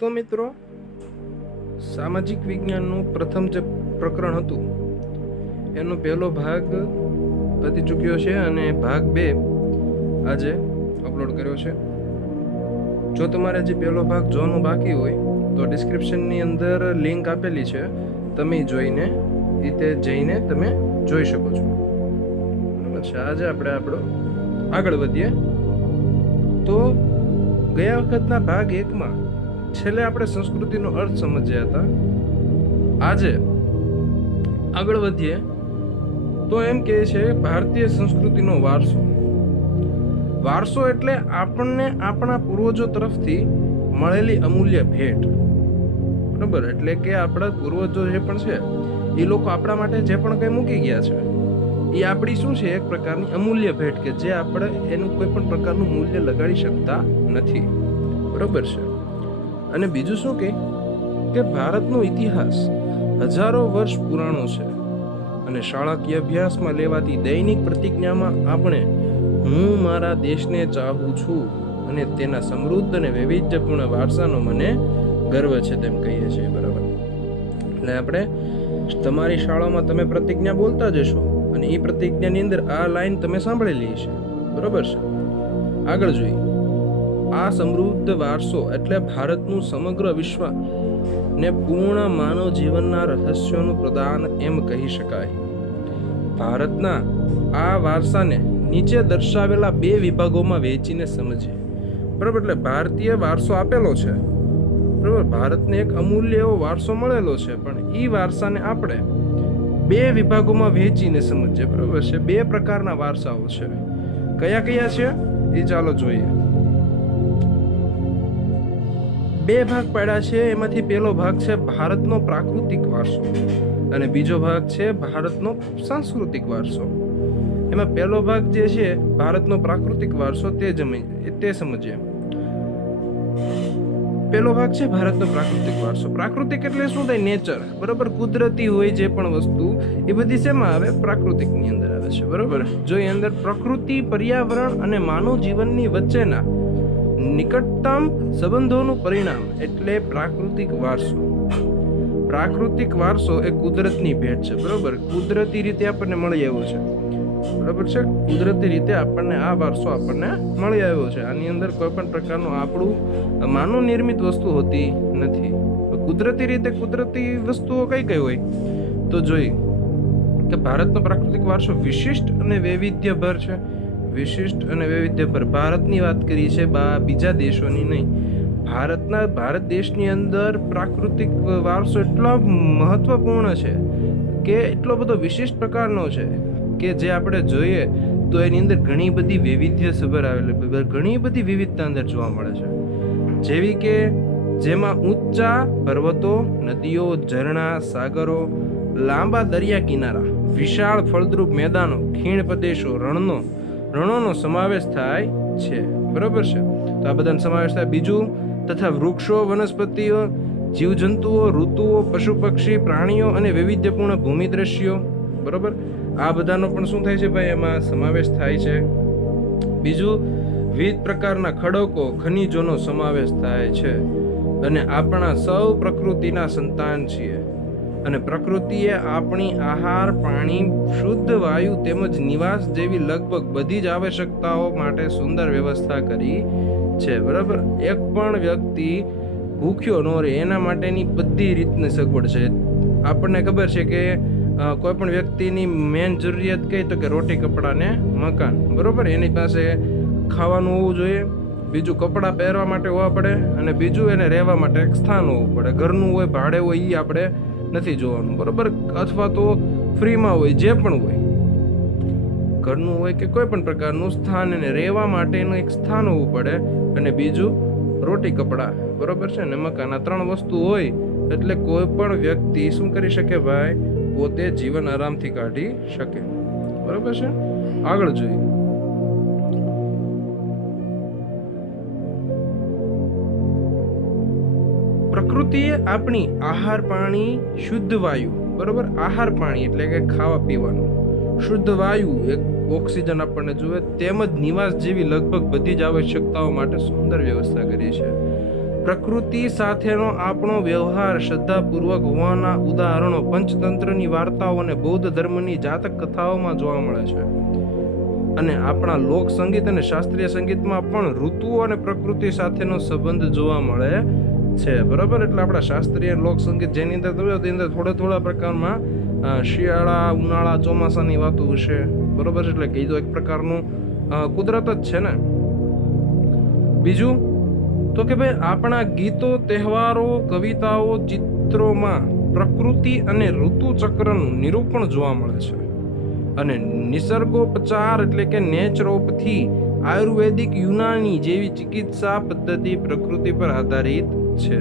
તો મિત્રો, સામાજિક વિજ્ઞાનનું પ્રથમ જે પ્રકરણ હતું એનો પહેલો ભાગ પતી ચૂક્યો છે અને ભાગ 2 આજે અપલોડ કર્યો છે. જો તમારે જે પહેલો ભાગ જોવાનો બાકી હોય તો ડિસ્ક્રિપ્શનની અંદર લિંક આપેલી છે, તમે જઈને તમે જોઈ શકો છો. બરાબર છે. આજે આપણે આગળ વધીએ. તો ગયા વખતના ભાગ 1માં છેલ્લે આપણે સંસ્કૃતિનો અર્થ સમજ્યા હતા. આજે આગળ વધીએ તો એમ કહે છે ભારતીય સંસ્કૃતિનો વારસો એટલે આપણને આપણા પૂર્વજો તરફથી મળેલી અમૂલ્ય ભેટ. બરાબર, એટલે કે આપણા પૂર્વજો જે પણ છે એ લોકો આપણા માટે જે પણ કંઈ મૂકી ગયા છે એ આપણી શું છે, એક પ્રકારની અમૂલ્ય ભેટ કે જે આપણે એનું કોઈ પણ પ્રકારનું મૂલ્ય લગાડી શકતા નથી. બરાબર છે. અને બીજું શું કે ભારતનો ઇતિહાસ હજારો વર્ષ પુરાણો છે અને શાળાકીય અભ્યાસમાં લેવાતી દૈનિક પ્રતિજ્ઞામાં આપણે હું મારા દેશને ચાહું છું અને તેના સમૃદ્ધ અને વૈવિધ્યપૂર્ણ વારસાનો મને ગર્વ છે તેમ કહીએ છીએ. બરાબર, એટલે આપણે તમારી શાળામાં તમે પ્રતિજ્ઞા બોલતા જશો અને એ પ્રતિજ્ઞાની અંદર આ લાઈન તમે સાંભળેલી છે. બરાબર છે. આગળ જોઈએ. આ સમૃદ્ધ વારસો એટલે ભારતનું સમગ્ર વિશ્વ ને પૂર્ણ માનવ જીવનના રહસ્યોનું પ્રદાન એમ કહી શકાય. ભારતના આ વારસાને નીચે દર્શાવેલા 2 વિભાગોમાં વહેંચીને સમજીએ. બરાબર, એટલે ભારતીય વારસો આપેલો છે. બરાબર, ભારતને એક અમૂલ્ય એવો વારસો મળેલો છે, પણ એ વારસાને આપણે 2 વિભાગોમાં વહેંચીને સમજીએ. બરાબર છે. 2 પ્રકારના વારસાઓ છે. કયા કયા છે એ ચાલો જોઈએ. 2 ભાગ પાડ્યા છે. એમાંથી પહેલો ભાગ છે ભારતનો પ્રાકૃતિક વારસો અને બીજો ભાગ છે ભારતનો સાંસ્કૃતિક વારસો. એમાં પહેલો ભાગ જે છે ભારતનો પ્રાકૃતિક વારસો તે સમજીએ. પહેલો ભાગ છે ભારતનો પ્રાકૃતિક વારસો. પ્રાકૃતિક એટલે શું થાય? નેચર. બરાબર, કુદરતી હોય જે પણ વસ્તુ એ બધી શેમાં આવે? પ્રાકૃતિક ની અંદર આવે છે. બરાબર, જો એ અંદર પ્રકૃતિ, પર્યાવરણ અને માનવ જીવનની વચ્ચેના નિકટતમ સંબંધોનું પરિણામ એટલે પ્રાકૃતિક વારસો. પ્રાકૃતિક વારસો એ કુદરતની ભેટ છે. બરોબર, કુદરતી રીતે આપણને મળી આવ્યો છે. બરાબર છે. કુદરતી રીતે આપણને આ વારસો મળી આવ્યો છે. આની અંદર કોઈ પણ પ્રકારનું આપણું માનવ નિર્મિત વસ્તુ હોતી નથી. કુદરતી રીતે કુદરતી વસ્તુઓ કઈ હોય તો જોઈ કે ભારતનો પ્રાકૃતિક વારસો વિશિષ્ટ અને વૈવિધ્યભર છે. વિશિષ્ટ અને વૈવિધ્યભર. ભારતની વાત કરી છે, બીજા દેશોની નહીં. ભારત દેશની અંદર પ્રાકૃતિક વારસો એટલો મહત્વપૂર્ણ છે કે એટલો બધો વિશિષ્ટ પ્રકારનો છે કે જે આપણે જોઈએ તો એની અંદર ઘણી બધી વૈવિધ્યસભર આવેલી, ઘણી બધી વિવિધતા અંદર જોવા મળે છે. જેવી કે જેમાં ઊંચા પર્વતો, નદીઓ, ઝરણા, સાગરો, લાંબા દરિયા કિનારા, વિશાળ ફળદ્રુપ મેદાનો, ખીણ પ્રદેશો, રણોનો સમાવેશ થાય છે. બરોબર છે. તો આ બધાનો સમાવેશ થાય. બીજું, તથા વૃક્ષો, વનસ્પતિઓ, જીવજંતુઓ, ઋતુઓ, પશુ પક્ષી, પ્રાણીઓ અને વૈવિધ્યપૂર્ણ ભૂમિ દ્રશ્યો. બરોબર, આ બધાનો પણ શું થાય છે ભાઈ? એમાં સમાવેશ થાય છે. બીજું, વિવિધ પ્રકારના ખડકો, ખનિજોનો સમાવેશ થાય છે. અને આપણા સૌ પ્રકૃતિના સંતાન છીએ અને પ્રકૃતિએ આપણી આહાર, પાણી, શુદ્ધ વાયુ તેમજ નિવાસ જેવી લગભગ બધી જ આવશ્યકતાઓ માટે સુંદર વ્યવસ્થા કરી છે. બરાબર, એક પણ વ્યક્તિ ભૂખ્યો ન રહે એના માટેની બધી રીતની સગવડ છે. આપણને ખબર છે કે કોઈ પણ વ્યક્તિની મેન જરૂરિયાત કઈ તો કે રોટી, કપડાં ને મકાન. બરોબર, એની પાસે ખાવાનું હોવું જોઈએ, બીજું કપડાં પહેરવા માટે હોવા પડે અને બીજું એને રહેવા માટે એક સ્થાન હોવું પડે. ઘરનું હોય, ભાડે હોય, એ આપણે નથી જોવાનું. બરોબર, અથવા તો ફ્રીમાં હોય, જે પણ હોય, ઘરનું હોય કે કોઈ પણ પ્રકારનું સ્થાન, એને રહેવા માટેનું એક સ્થાન હોવું પડે અને બીજું રોટી, કપડાં, બરોબર છે ને મકાન. આ 3 વસ્તુ હોય એટલે કોઈ પણ વ્યક્તિ શું કરી શકે ભાઈ? પોતે જીવન આરામથી કાઢી શકે. બરોબર છે. આગળ જોઈએ. પ્રકૃતિએ આપણી આહાર, પાણી, શુદ્ધ વાયુ. બરોબર, આહાર પાણી એટલે કે ખાવા પીવાનું, શુદ્ધ વાયુ, એક ઓક્સિજન આપણને જોઈએ, તેમજ નિવાસ જેવી લગભગ બધી જ આવશ્યકતાઓ માટે સુંદર વ્યવસ્થા કરી છે. પ્રકૃતિ સાથેનો આપણો વ્યવહાર શ્રદ્ધાપૂર્વક હોવાના ઉદાહરણો પંચતંત્રની વાર્તાઓ અને બૌદ્ધ ધર્મની જાતક કથાઓમાં જોવા મળે છે. અને આપણા લોક સંગીત અને શાસ્ત્રીય સંગીતમાં પણ ઋતુઓ અને પ્રકૃતિ સાથેનો સંબંધ જોવા મળે છે. બરોબર, એટલે આપણા શાસ્ત્રીય લોક સંગીત જેની અંદર તમે તેની અંદર થોડા પ્રકારમાં શિયાળા, ઉનાળા, ચોમાસાની વાતો હશે. બરોબર, એટલે કીધું એક પ્રકારનું કુદરત જ છે ને. બીજું તો કે ભાઈ આપણા ગીતો, તહેવારો, કવિતાઓ, ચિત્રોમાં પ્રકૃતિ અને ઋતુ ચક્રનું નિરૂપણ જોવા મળે છે. અને નિસર્ગોપચાર એટલે કે નેચરોપથી આયુર્વેદિક, યુનાની જેવી ચિકિત્સા પદ્ધતિ પ્રકૃતિ પર આધારિત છે.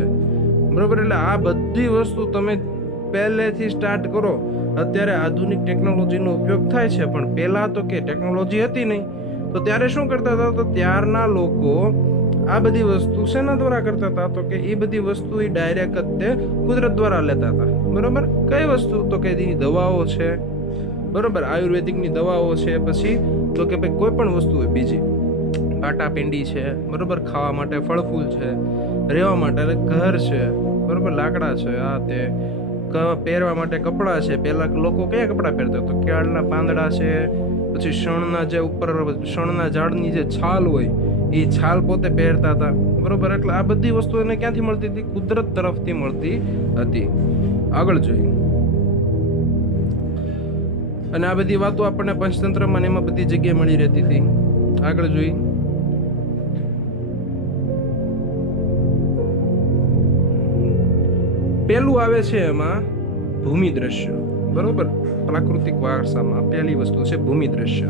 બરોબર, એટલે આ બધી વસ્તુ તમે પહેલેથી સ્ટાર્ટ કરો. અત્યારે આધુનિક ટેકનોલોજીનો ઉપયોગ થાય છે, પણ પહેલા તો કે ટેકનોલોજી હતી નહીં, તો ત્યારે શું કરતા હતા? તો ત્યારના લોકો આ બધી વસ્તુ શેના દ્વારા કરતા હતા? તો કે એ બધી વસ્તુ એ ડાયરેક્ટ તે કુદરત દ્વારા લેતા હતા. બરોબર, કઈ વસ્તુ? તો કે એની દવાઓ છે. બરોબર, આયુર્વેદિકની દવાઓ છે. પછી તો કે ભાઈ કોઈ પણ વસ્તુ હોય બીજી, પાટાપિંડી છે. બરોબર, ખાવા માટે ફળ ફૂલ છે, રહેવા માટે ઘર છે. બરોબર, લાકડા છે, આ તે પહેરવા માટે કપડાં છે. પહેલા લોકો કયા કપડાં પહેરતા? તો કેળના પાંદડા છે. પછી શણના જે ઉપર શણના ઝાડની જે છાલ હોય એ છાલ પોતે પહેરતા હતા. બરોબર, એટલે આ બધી વસ્તુ એને ક્યાંથી મળતી હતી? કુદરત તરફથી મળતી હતી. આગળ જોઈએ. અને આ બધી વાતો આપણને પંચતંત્રમાં એમાં બધી જગ્યાએ મળી રહેતી હતી. આગળ જોઈએ. પેલું આવે છે એમાં ભૂમિ દ્રશ્ય. બરોબર, પ્રાકૃતિક વારસામાં પહેલી વસ્તુ છે ભૂમિ દ્રશ્ય.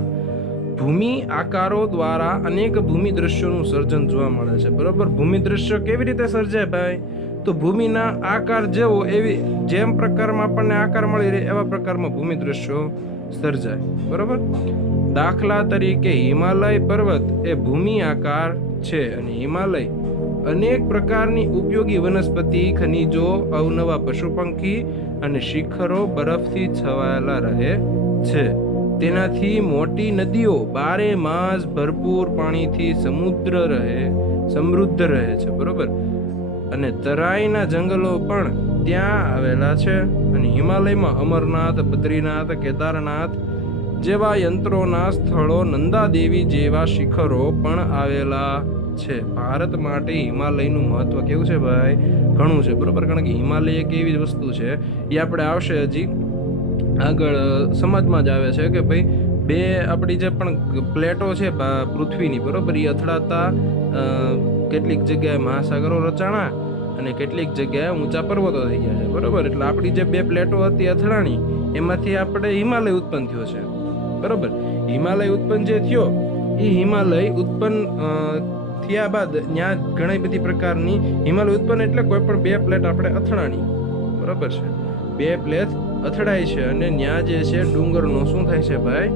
ભૂમિ આકારો દ્વારા અનેક ભૂમિ દ્રશ્યોનું સર્જન જોવા મળે છે. બરોબર, ભૂમિ દ્રશ્ય કેવી રીતે સર્જાય ભાઈ? તો ભૂમિના આકાર જેવો એવી જેમ પ્રકારમાં આપણને આકાર મળી રહે એવા પ્રકારમાં ભૂમિ દ્રશ્યો સર્જાય. બરોબર, દાખલા તરીકે હિમાલય પર્વત એ ભૂમિ આકાર છે. અને હિમાલય અનેક પ્રકારની ઉપયોગી વનસ્પતિ, ખનિજો, અવનવા પશુ પંખી અને શિખરો બરફથી છવાયેલા રહે છે. તેનાથી મોટી નદીઓ બારે માસ ભરપૂર પાણીથી સમૃદ્ધ રહે છે. બરોબર, અને તરાઈના જંગલો પણ ત્યાં આવેલા છે. અને હિમાલયમાં અમરનાથ, બદ્રીનાથ, કેદારનાથ જેવા યંત્રોના સ્થળો, નંદાદેવી જેવા શિખરો પણ આવેલા છે. ભારત માટે હિમાલયનું મહત્વ કેવું છે ભાઈ? ઘણું છે. બરોબર, કારણ કે હિમાલય એક એવી વસ્તુ છે, એ આપણે આવશે હજી આગળ સમાજમાં જ આવે છે કે ભાઈ બે આપણી જે પણ પ્લેટો છે પૃથ્વીની, બરોબર, એ અથડાતા કેટલીક જગ્યાએ મહાસાગરો રચાણા અને કેટલીક જગ્યાએ ઊંચા પર્વતો થઈ ગયા છે. બરોબર, એટલે આપણી જે બે પ્લેટો હતી અથડાણી એમાંથી આપણે હિમાલય ઉત્પન્ન થયો છે. બરોબર, હિમાલય ઉત્પન્ન જે થયો એ હિમાલય ઉત્પન્ન થયા બાદ ત્યાં ઘણી બધી પ્રકારની હિમાલય ઉત્પન્ન એટલે કોઈ પણ બે પ્લેટ આપણે અથડાણી. બરોબર છે, બે પ્લેટ અથડાય છે અને ત્યાં જે છે ડુંગરનો શું થાય છે ભાઈ?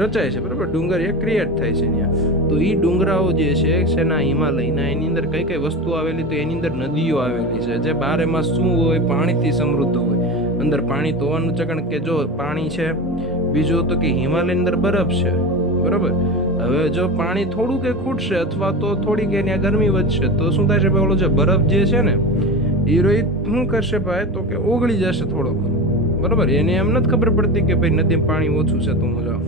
રચાય છે. બરોબર, ડુંગર એ ક્રિએટ થાય છે ત્યાં. તો એ ડુંગરાઓ જે છે શેના? હિમાલયના. એની અંદર કઈ કઈ વસ્તુ આવેલી? તો એની અંદર નદીઓ આવેલી છે જે બારે માસ શું હોય? પાણીથી સમૃદ્ધ હોય. અંદર પાણી તો હોવાનું છે, કારણ કે જો પાણી છે. બીજું તો કે હિમાલયની અંદર બરફ છે. બરોબર, હવે જો પાણી થોડું કે ખૂટશે અથવા તો થોડીક એની ગરમી વધશે તો શું થાય છે ભાઈ? ઓલો જે બરફ જે છે ને એ રોહિત શું કરશે ભાઈ? તો કે ઓગળી જશે થોડોક. બરોબર, એને એમ નથી ખબર પડતી કે ભાઈ નદીમાં પાણી ઓછું છે તો હું જાઉં.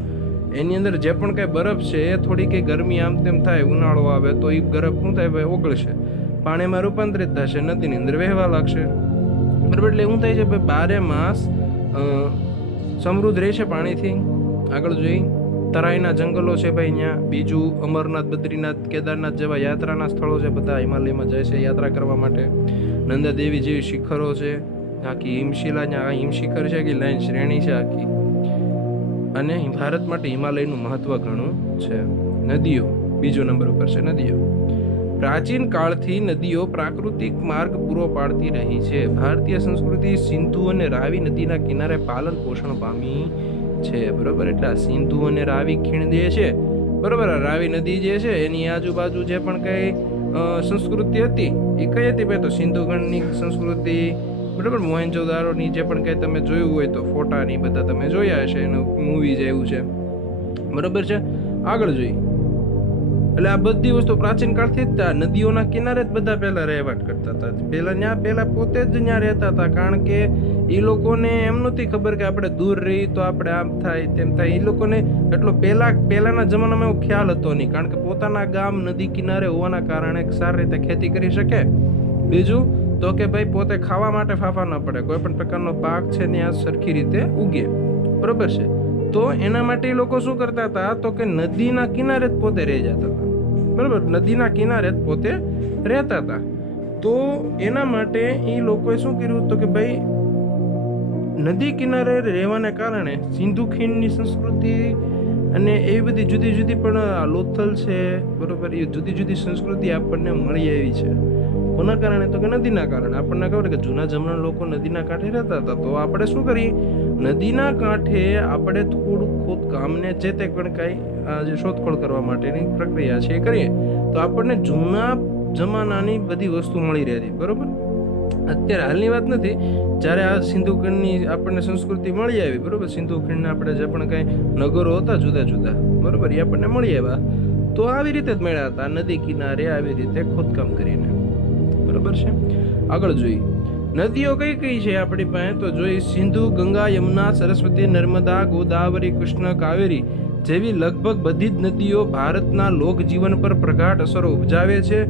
એની અંદર જે પણ કઈ બરફ છે એ થોડી કઈ ગરમી આમ તેમ થાય, ઉનાળો આવે તો એ બરફ શું થાય ભાઈ? ઓગળશે, પાણીમાં રૂપાંતરિત થશે, નદીની અંદર વહેવા લાગશે. બરાબર, એટલે શું થાય છે ભાઈ? બારે માસ સમૃદ્ધ રહેશે પાણીથી. આગળ જોઈ. તરાઈના જંગલો છે ભાઈ ત્યાં. બીજું અમરનાથ, બદ્રીનાથ, કેદારનાથ જેવા યાત્રાના સ્થળો છે, બધા હિમાલયમાં જાય છે યાત્રા કરવા માટે. નંદાદેવી જેવી શિખરો છે, આખી હિમશિલા, ત્યાં હિમશિખર છે કે લાઈન શ્રેણી છે આખી. અને ભારત માટે હિમાલયનું મહત્વ ઘણું છે. નદીઓ બીજો નંબર ઉપર છે. નદીઓ પ્રાચીન કાળથી નદીઓ પ્રાકૃતિક માર્ગ પૂરો પાડતી રહી છે. ભારતીય સંસ્કૃતિ સિંધુ અને રાવી નદીના કિનારે પાલન પોષણ પામી છે. બરોબર, એટલે સિંધુ અને રાવી ખીણ જે છે, બરોબર, રાવી નદી જે છે એની આજુબાજુ જે પણ કઈ સંસ્કૃતિ હતી એ કઈ હતી ભાઈ? તો સિંધુ ખંડની સંસ્કૃતિ. બરાબર, મોહેન્જોદારોની જે પણ કંઈ તમે જોયું હોય તો ફોટા ની બધા તમે જોયા હશે, એનું મૂવી જેવું છે. બરાબર છે. આગળ જોઈ. એટલે આ બધી વસ્તુ પ્રાચીન કાળથી જ નદીઓના કિનારે જ બધા પહેલા રહેવાટ કરતા હતા. પહેલા પોતે જ ત્યાં રહેતા હતા, કારણ કે એ લોકોને એમ નહોતી ખબર કે આપણે દૂર રહી તો આપણે આમ થાય તેમ થાય. એ લોકોને એટલો પહેલાના જમાનામાં એવો ખ્યાલ હતો નહીં, કારણ કે પોતાના ગામ નદી કિનારે હોવાના કારણે સારી રીતે ખેતી કરી શકે. બીજું તો કે ભાઈ પોતે ખાવા માટે ફાફા ન પડે, કોઈ પણ પ્રકારનો પાક છે ત્યાં સરખી રીતે ઉગે, બરોબર છે. તો એના માટે એ લોકો શું કરતા હતા, તો કે નદીના કિનારે જ પોતે રહી જતા હતા, બરોબર. નદીના કિનારે જ પોતે રહેતા હતા. તો એના માટે એ લોકોએ શું કર્યું, તો કે ભાઈ નદી કિનારે રહેવાને કારણે સિંધુ ખીણની સંસ્કૃતિ અને એવી બધી જુદી જુદી પણ લોથલ છે, બરોબર, એ જુદી જુદી સંસ્કૃતિ આપણને મળી આવી છે. કોના કારણે, તો કે નદીના કારણે. આપણને ખબર કે જૂના જમાના લોકો નદીના કાંઠે રહેતા હતા, તો આપણે શું કરીએ, નદીના કાંઠે આપણે થોડુંક ખોદકામને જે તે પણ કાંઈ જે શોધખોળ કરવા માટેની પ્રક્રિયા છે એ કરીએ તો આપણને જૂના જમાનાની બધી વસ્તુ મળી રહેતી, બરોબર. અત્યારે હાલની વાત નથી, જ્યારે આ સિંધુ ખીણની આપણને સંસ્કૃતિ મળી આવી, બરોબર. સિંધુ ખીણના આપણે જે પણ કાંઈ નગરો હતા જુદા જુદા, બરોબર, એ આપણને મળી આવ્યા. તો આવી રીતે જ મળ્યા હતા, નદી કિનારે આવી રીતે ખોદકામ કરીને, બરોબર છે. આગળ જોઈએ નદીઓ કઈ કઈ છે આપણી પાસે, તો જોઈ સિંધુ, ગંગા, યમુના, સરસ્વતી, નર્મદા, ગોદાવરી, કૃષ્ણ, કાવેરી જેવી લગભગ બધી જ નદીઓ ભારતના લોકજીવન પર પ્રગાઢ અસરો ઉપજાવે છે.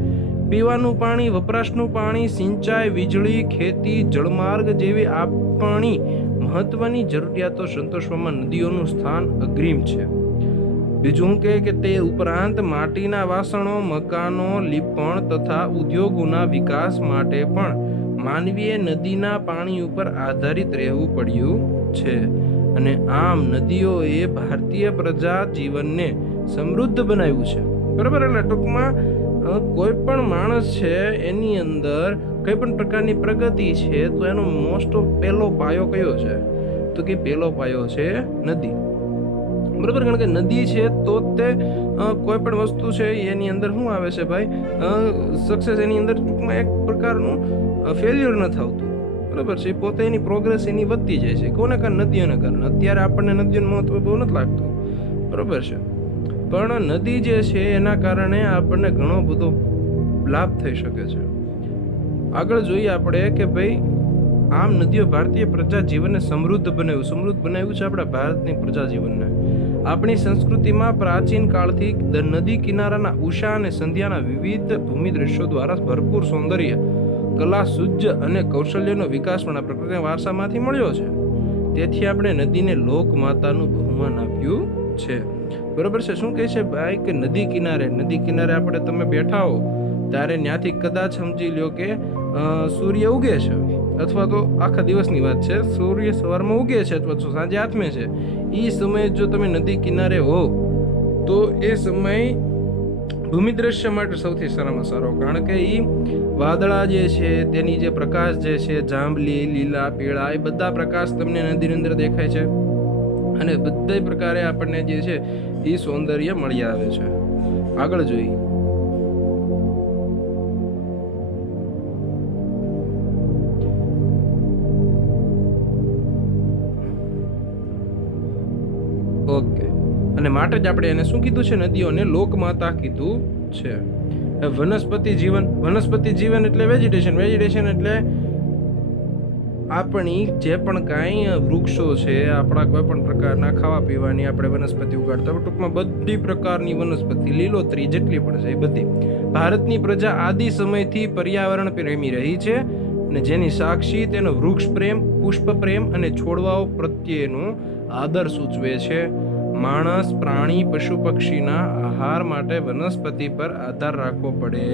પીવાનું પાણી, વપરાશનું પાણી, સિંચાઈ, વીજળી, ખેતી, જળમાર્ગ જેવી આપણી મહત્વની જરૂરિયાતો સંતોષવામાં નદીઓનું સ્થાન અગ્રીમ છે. બીજું કે તે ઉપરાંત માટીના વાસણો, મકાનો, લીપણ તથા ઉદ્યોગોના વિકાસ માટે પણ માનવીએ નદીના પાણી ઉપર આધારિત રહેવું પડ્યું છે. અને આમ નદીઓએ ભારતીય પ્રજા જીવનને સમૃદ્ધ બનાવ્યું છે, બરાબર. એટલે ટૂંકમાં કોઈ પણ માણસ છે એની અંદર કઈ પણ પ્રકારની પ્રગતિ છે તો એનો મોસ્ટ ઓફ પહેલો પાયો કયો છે, તો કે પહેલો પાયો છે નદી, બરોબર. કારણ કે નદી છે તો તે કોઈ પણ વસ્તુ છે એની અંદર શું આવે છે ભાઈ, સક્સેસ એની અંદર ટૂંકમાં એક પ્રકારનું ફેલ્યુર ન થતું, બરાબર છે. પોતે એની પ્રોગ્રેસ એની વધતી જાય છે. કોને કારણે? નદીઓને કારણે. અત્યારે આપણને નદીઓનું મહત્વ બહુ નથી લાગતું, બરોબર છે, પણ નદી જે છે એના કારણે આપણને ઘણો બધો લાભ થઈ શકે છે. આગળ જોઈએ આપણે કે ભાઈ આમ નદીઓ ભારતીય પ્રજા જીવનને સમૃદ્ધ બનાવ્યું છે આપણા ભારતની પ્રજા જીવનને. આપણી સંસ્કૃતિમાં પ્રાચીન કાળથી નદી કિનારાના ઉષા અને સંધ્યાના વિવિધ ભૂમિ દ્રશ્યો દ્વારા ભરપૂર સૌંદર્ય, કલા, શુદ્ધ અને કૌશલ્યનો વિકાસ પણ આ પ્રકૃતિના વારસામાંથી મળ્યો છે. તેથી આપણે નદીને લોક માતાનું બહુમાન આપ્યું છે, બરોબર છે. શું કહે છે ભાઈ કે નદી કિનારે આપણે તમે બેઠા હો ત્યારે ત્યાંથી કદાચ સમજી લ્યો કે સૂર્ય ઉગે છે, અથવા તો આખા દિવસની વાત છે, સૂર્ય સવારમાં ઉગે છે અથવા તો સાંજે આથમે છે. એ સમયે જો તમે નદી કિનારે હો તો એ સમય ભૂમિ દ્રશ્ય માટે સૌથી સારામાં સારો, કારણ કે એ વાદળા જે છે તેની જે પ્રકાશ જે છે, જાંબલી, લીલા, પીળા, એ બધા પ્રકાશ તમને નદીની અંદર દેખાય છે અને બધા પ્રકારે આપણને જે છે એ સૌંદર્ય મળી આવે છે. આગળ જોઈએ ઓકે. અને માટે જ આપણે એને શું કીધું છે, નદીઓને લોકમાતા કીધું છે. વનસ્પતિ જીવન એટલે વેજીટેશન એટલે આપણી જે પણ કાંઈ વૃક્ષો છે, આપણા કોઈ પણ પ્રકારના ખાવા પીવાની આપણે વનસ્પતિ ઉગાડતા, ટૂંકમાં બધી પ્રકારની વનસ્પતિ, લીલોતરી જેટલી પણ છે એ બધી. ભારતની પ્રજા આદિ સમયથી પર્યાવરણ પ્રેમી રહી છે અને જેની સાક્ષી તેનો વૃક્ષ પ્રેમ, પુષ્પ પ્રેમ અને છોડવાઓ પ્રત્યેનો આદર સૂચવે છે. માણસ, પ્રાણી, પશુ પક્ષીના આહાર માટે વનસ્પતિ પર આધાર રાખવો પડે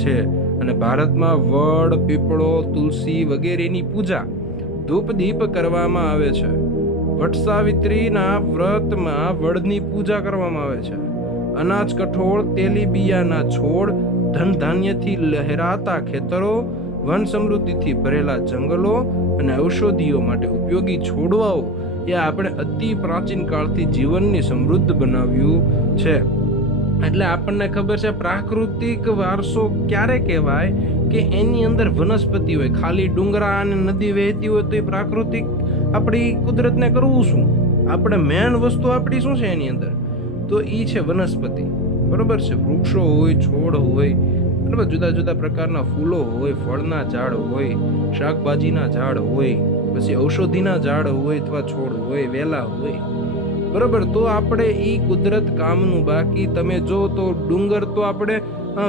છે અને ભારતમાં વડ, પીપળો, તુલસી વગેરેની પૂજા, ધૂપ દીપ કરવામાં આવે છે. વટસાવિત્રીના વ્રતમાં વડની પૂજા કરવામાં આવે છે. અનાજ, કઠોળ, તેલીબિયાના છોડ, ધન ધાન્યથી લહેરાતા ખેતરો, વન સમૃદ્ધિથી ભરેલા જંગલો અને ઔષધિઓ માટે ઉપયોગી છોડવાઓ એ આપણે અતિ પ્રાચીન કાળથી જીવનની સમૃદ્ધ બનાવ્યું છે. એટલે આપણને ખબર છે પ્રાકૃતિક વારસો ક્યારે કહેવાય કે એની અંદર વનસ્પતિ હોય. ખાલી ડુંગરા અને નદી વહેતી હોય તો એ પ્રાકૃતિક આપણી કુદરતને કરવું શું? આપણે મેન વસ્તુ આપણી શું છે એની અંદર? તો એ છે વનસ્પતિ, બરોબર છે. વૃક્ષો હોય, છોડ હોય, બરાબર, જુદા જુદા પ્રકારના ફૂલો હોય, ફળના ઝાડ હોય, શાકભાજીના ઝાડ હોય, પછી ઔષધિના ઝાડ હોય અથવા છોડ હોય, વેલા હોય, બરોબર. તો આપણે ઈ કુદરત કામનું. બાકી તમે જો તો ડુંગર તો આપણે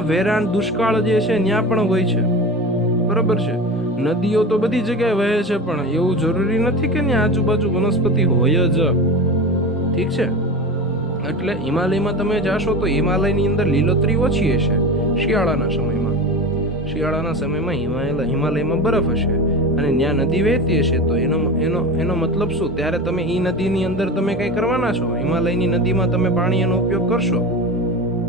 વેરાન દુષ્કાળ જે છે ત્યાં પણ હોય છે, બરોબર છે. નદીઓ તો બધી જગ્યાએ વહે છે, પણ એવું જરૂરી નથી કે ત્યાં આજુબાજુ વનસ્પતિ હોય જ. ઠીક છે. એટલે હિમાલયમાં તમે જાશો તો હિમાલયની અંદર લીલોતરી ઓછી હશે શિયાળાના સમયમાં હિમાલયમાં બરફ હશે અને ત્યાં નદી વહેતી હશે. તો એનો મતલબ શું? ત્યારે તમે ઈ નદીની અંદર તમે કઈ કરવાના છો? હિમાલયની નદીમાં તમે પાણીનો ઉપયોગ કરશો,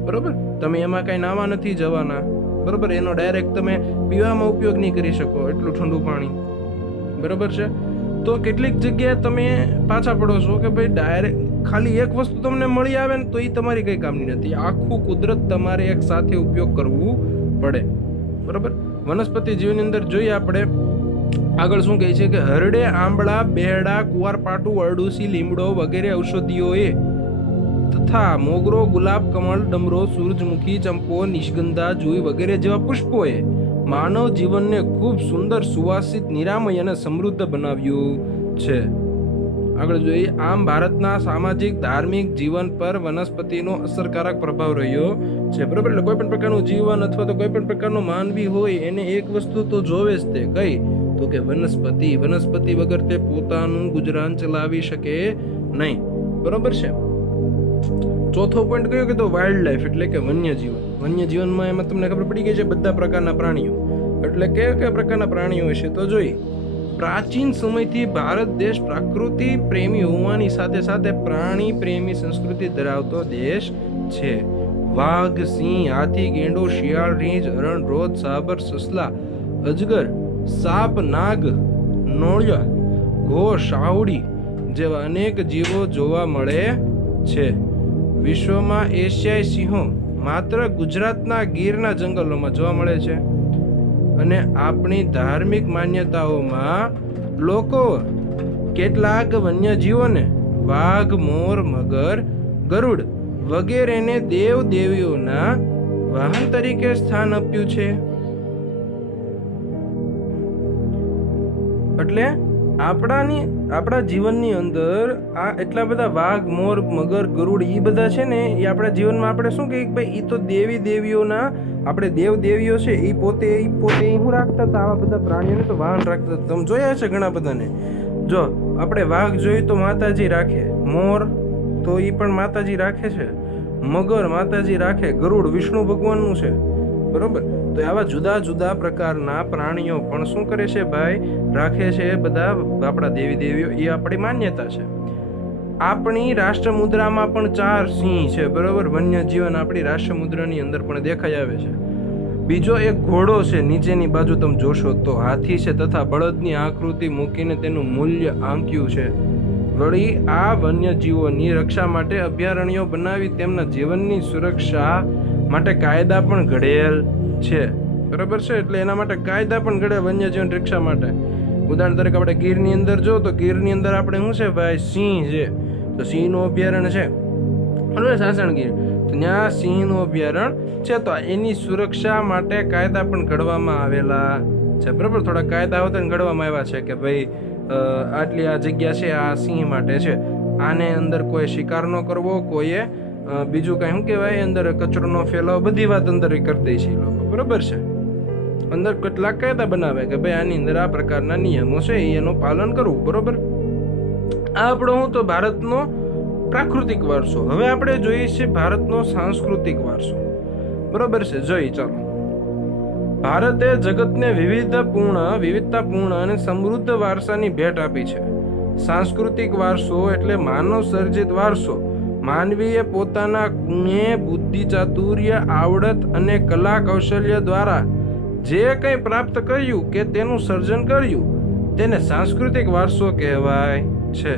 બરોબર. તમે એમાં કઈ નાવા નથી જવાના, બરોબર. એનો ડાયરેક્ટ તમે પીવામાં ઉપયોગ નહીં કરી શકો, એટલું ઠંડુ પાણી, બરોબર છે. તો કેટલીક જગ્યાએ તમે પાછા પડો છો કે ભાઈ ડાયરેક્ટ ખાલી એક વસ્તુ તમને મળી આવે ને તો એ તમારી કઈ કામની નથી. આખું કુદરત તમારે એક સાથે ઉપયોગ કરવું પડે, બરોબર. વનસ્પતિ જીવની અંદર જોઈએ આપણે આગળ શું કહે છે કે હરડે, આંબળા, બેહડા, કુવારપાટું, અરડુસી, લીમડો વગેરે ઔષધિઓએ તથા મોગરો, ગુલાબ, કમળ, ડમરો, સૂરજમુખી, ચંપો, નિષ્ગંધા, જુઈ વગેરે જેવા પુષ્પોએ માનવ જીવનને ખૂબ સુંદર, સુવાસિત, નિરામય અને સમૃદ્ધ બનાવ્યું છે. આગળ જોઈએ. આમ ભારતના સામાજિક ધાર્મિક જીવન પર વનસ્પતિનો અસરકારક પ્રભાવ રહ્યો છે, બરોબર. એટલે કોઈ પણ પ્રકારનું જીવન અથવા તો કોઈ પણ પ્રકારનો માનવી હોય એને એક વસ્તુ તો જોવે જ તે કઈ તો કે વનસ્પતિ વગર તે પોતાનું ગુજરાન ચલાવી શકે નહીં, બરોબર છે. ચોથો પોઈન્ટ કયો કે તો વાઇલ્ડ લાઈફ એટલે કે વન્યજીવનમાં એમાં તમને ખબર પડી ગઈ છે બધા પ્રકારના પ્રાણીઓ. એટલે કયા પ્રકારના પ્રાણીઓ હશે તો જોઈએ. પ્રાચીન સમયથી ભારત દેશ પ્રકૃતિ પ્રેમી હોવાની સાથે સાથે પ્રાણી પ્રેમી સંસ્કૃતિ ધરાવતો દેશ છે. વાઘ, સિંહ, હાથી, ગેંડો, શિયાળ, રીંછ, હરણ, રોદ, સાબર, સસલા, અજગર, સાપ, નાગ, નોળિયા, ઘો, શાહુડી જેવા અનેક જીવો જોવા મળે છે. વિશ્વમાં એશિયાઈ સિંહો માત્ર ગુજરાતના ગીરના જંગલોમાં જોવા મળે છે. અને આપણી ધાર્મિક માન્યતાઓમાં લોકો કેટલાક વન્યજીવોને વાઘ, મોર, મગર, ગરુડ વગેરેને દેવ દેવીઓના વાહન તરીકે સ્થાન આપ્યું છે. એટલે આપણા જીવનની અંદર આ એટલા બધા વાઘ, મોર, મગર, ગરુડ એ બધા છે ને એ આપણા જીવનમાં આપણે શું કહીએ કે ભાઈ એ તો દેવી દેવીઓના આપણે દેવ દેવીઓ છે. એ પોતે શું રાખતા હતા? આવા બધા પ્રાણીઓને તો વાહન રાખતા હતા. તમે જોયા છે ઘણા બધાને. જો આપણે વાઘ જોઈએ તો માતાજી રાખે, મોર તો એ પણ માતાજી રાખે છે, મગર માતાજી રાખે, ગરુડ વિષ્ણુ ભગવાનનું છે, બરોબર. તો આવા જુદા જુદા પ્રકારના પ્રાણીઓ પણ શું કરે છે ભાઈ? રાખે છે બધા આપણા દેવી દેવીઓ. એ આપણી માન્યતા છે. આપણી રાષ્ટ્ર મુદ્રામાં પણ 4 સિંહ છે, બરોબર. વન્યજીવન આપણી રાષ્ટ્ર મુદ્રાની અંદર પણ દેખાઈ આવે છે. બીજો એક ઘોડો છે, નીચેની બાજુ તમે જોશો તો હાથી છે તથા બળદની આકૃતિ મૂકીને તેનું મૂલ્ય આંક્યું છે. વળી આ વન્યજીવોની રક્ષા માટે અભયારણ્યો બનાવી તેમના જીવનની સુરક્ષા માટે કાયદા પણ ઘડેલ છે, બરાબર છે. એટલે એના માટે કાયદા પણ ઘડે વન્યજીવન રક્ષા માટે. ઉદાહરણ તરીકે આપણે ગીરની અંદર જો તો ગીરની અંદર આપણે શું છે ભાઈ? સિંહ છે. તો સિંહનું અભયારણ્ય છે, બરાબર, સાસણગીર. તો ત્યાં સિંહનું અભયારણ્ય છે. તો એની સુરક્ષા માટે કાયદા પણ ઘડવામાં આવેલા છે, બરાબર. થોડા કાયદા હોતા ઘડવામાં આવ્યા છે કે ભાઈ આટલી આ જગ્યા છે આ સિંહ માટે છે, આને અંદર કોઈ શિકાર ન કરવો, કોઈએ બીજું કઈ શું કહેવાય અંદર કચરો ન ફેલાવો, બધી વાત અંદર કરી દે છે એ લોકો, બરોબર છે. અંદર કેટલાક કાયદા બનાવે કે ભાઈ આની અંદર આ પ્રકારના નિયમો છે એનું પાલન કરવું, બરોબર. આ આપણો હું તો ભારતનો પ્રાકૃતિક વારસો. હવે આપણે જોઈએ છીએ ભારતનો સાંસ્કૃતિક વારસો, બરોબર છે. જોઈએ ચાલો. ભારતે જગતને વિવિધતાપૂર્ણ અને સમૃદ્ધ વારસાની ભેટ આપી છે. સાંસ્કૃતિક વારસો એટલે માનવ સર્જિત વારસો. માનવીએ પોતાના ગુણે, બુદ્ધિ, ચાતુર્ય, આવડત અને કલા કૌશલ્ય દ્વારા જે કંઈ પ્રાપ્ત કર્યું કે તેનું સર્જન કર્યું તેને સાંસ્કૃતિક વારસો કહેવાય છે.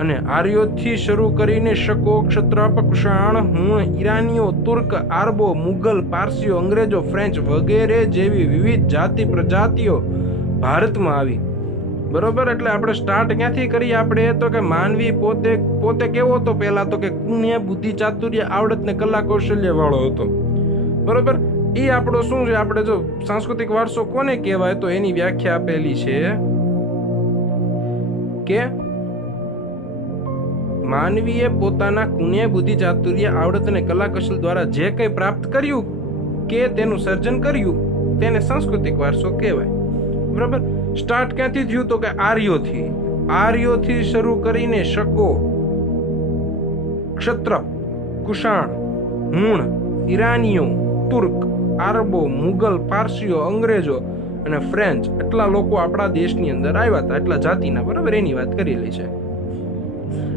અને આર્યોથી શરૂ કરીને શકો, ક્ષત્રપ, કુષાણ, હુણ, ઈરાનીઓ, તુર્ક, આરબો, મુગલ, પારસીઓ, અંગ્રેજો, ફ્રેન્ચ વગેરે જેવી વિવિધ જાતિ પ્રજાતિઓ ભારતમાં આવી. બરોબર. એટલે આપણે સ્ટાર્ટ ક્યાંથી કરીએ? આપણે તો કે માનવી પોતે કેવો હતો પહેલા? તો કે પુણ્ય, બુદ્ધિ, ચાતુર્ય, આવડત ને કલા કૌશલ્ય વાળો હતો. બરોબર. એ આપણો શું છે? આપણે જો સાંસ્કૃતિક વારસો કોને કહેવાય, તો એની વ્યાખ્યા આપેલી છે કે માનવીએ પોતાના પુણ્ય, બુદ્ધિ, ચાતુર્ય, આવડત અને કલા કૌશલ દ્વારા જે કંઈ પ્રાપ્ત કર્યું કે તેનું સર્જન કર્યું તેને સાંસ્કૃતિક વારસો કહેવાય. બરાબર. સ્ટાર્ટ ક્યાંથી થયું? તો કે આર્યોથી શરૂ કરીને શકો, ક્ષત્રપ, કુષાણ, હુણ, ઈરાનીઓ, તુર્ક, આરબો, મુગલ, પારસીઓ, અંગ્રેજો અને ફ્રેન્ચ, એટલા લોકો આપણા દેશની અંદર આવ્યા હતા, એટલા જાતિના. બરાબર. એની વાત કરેલી છે.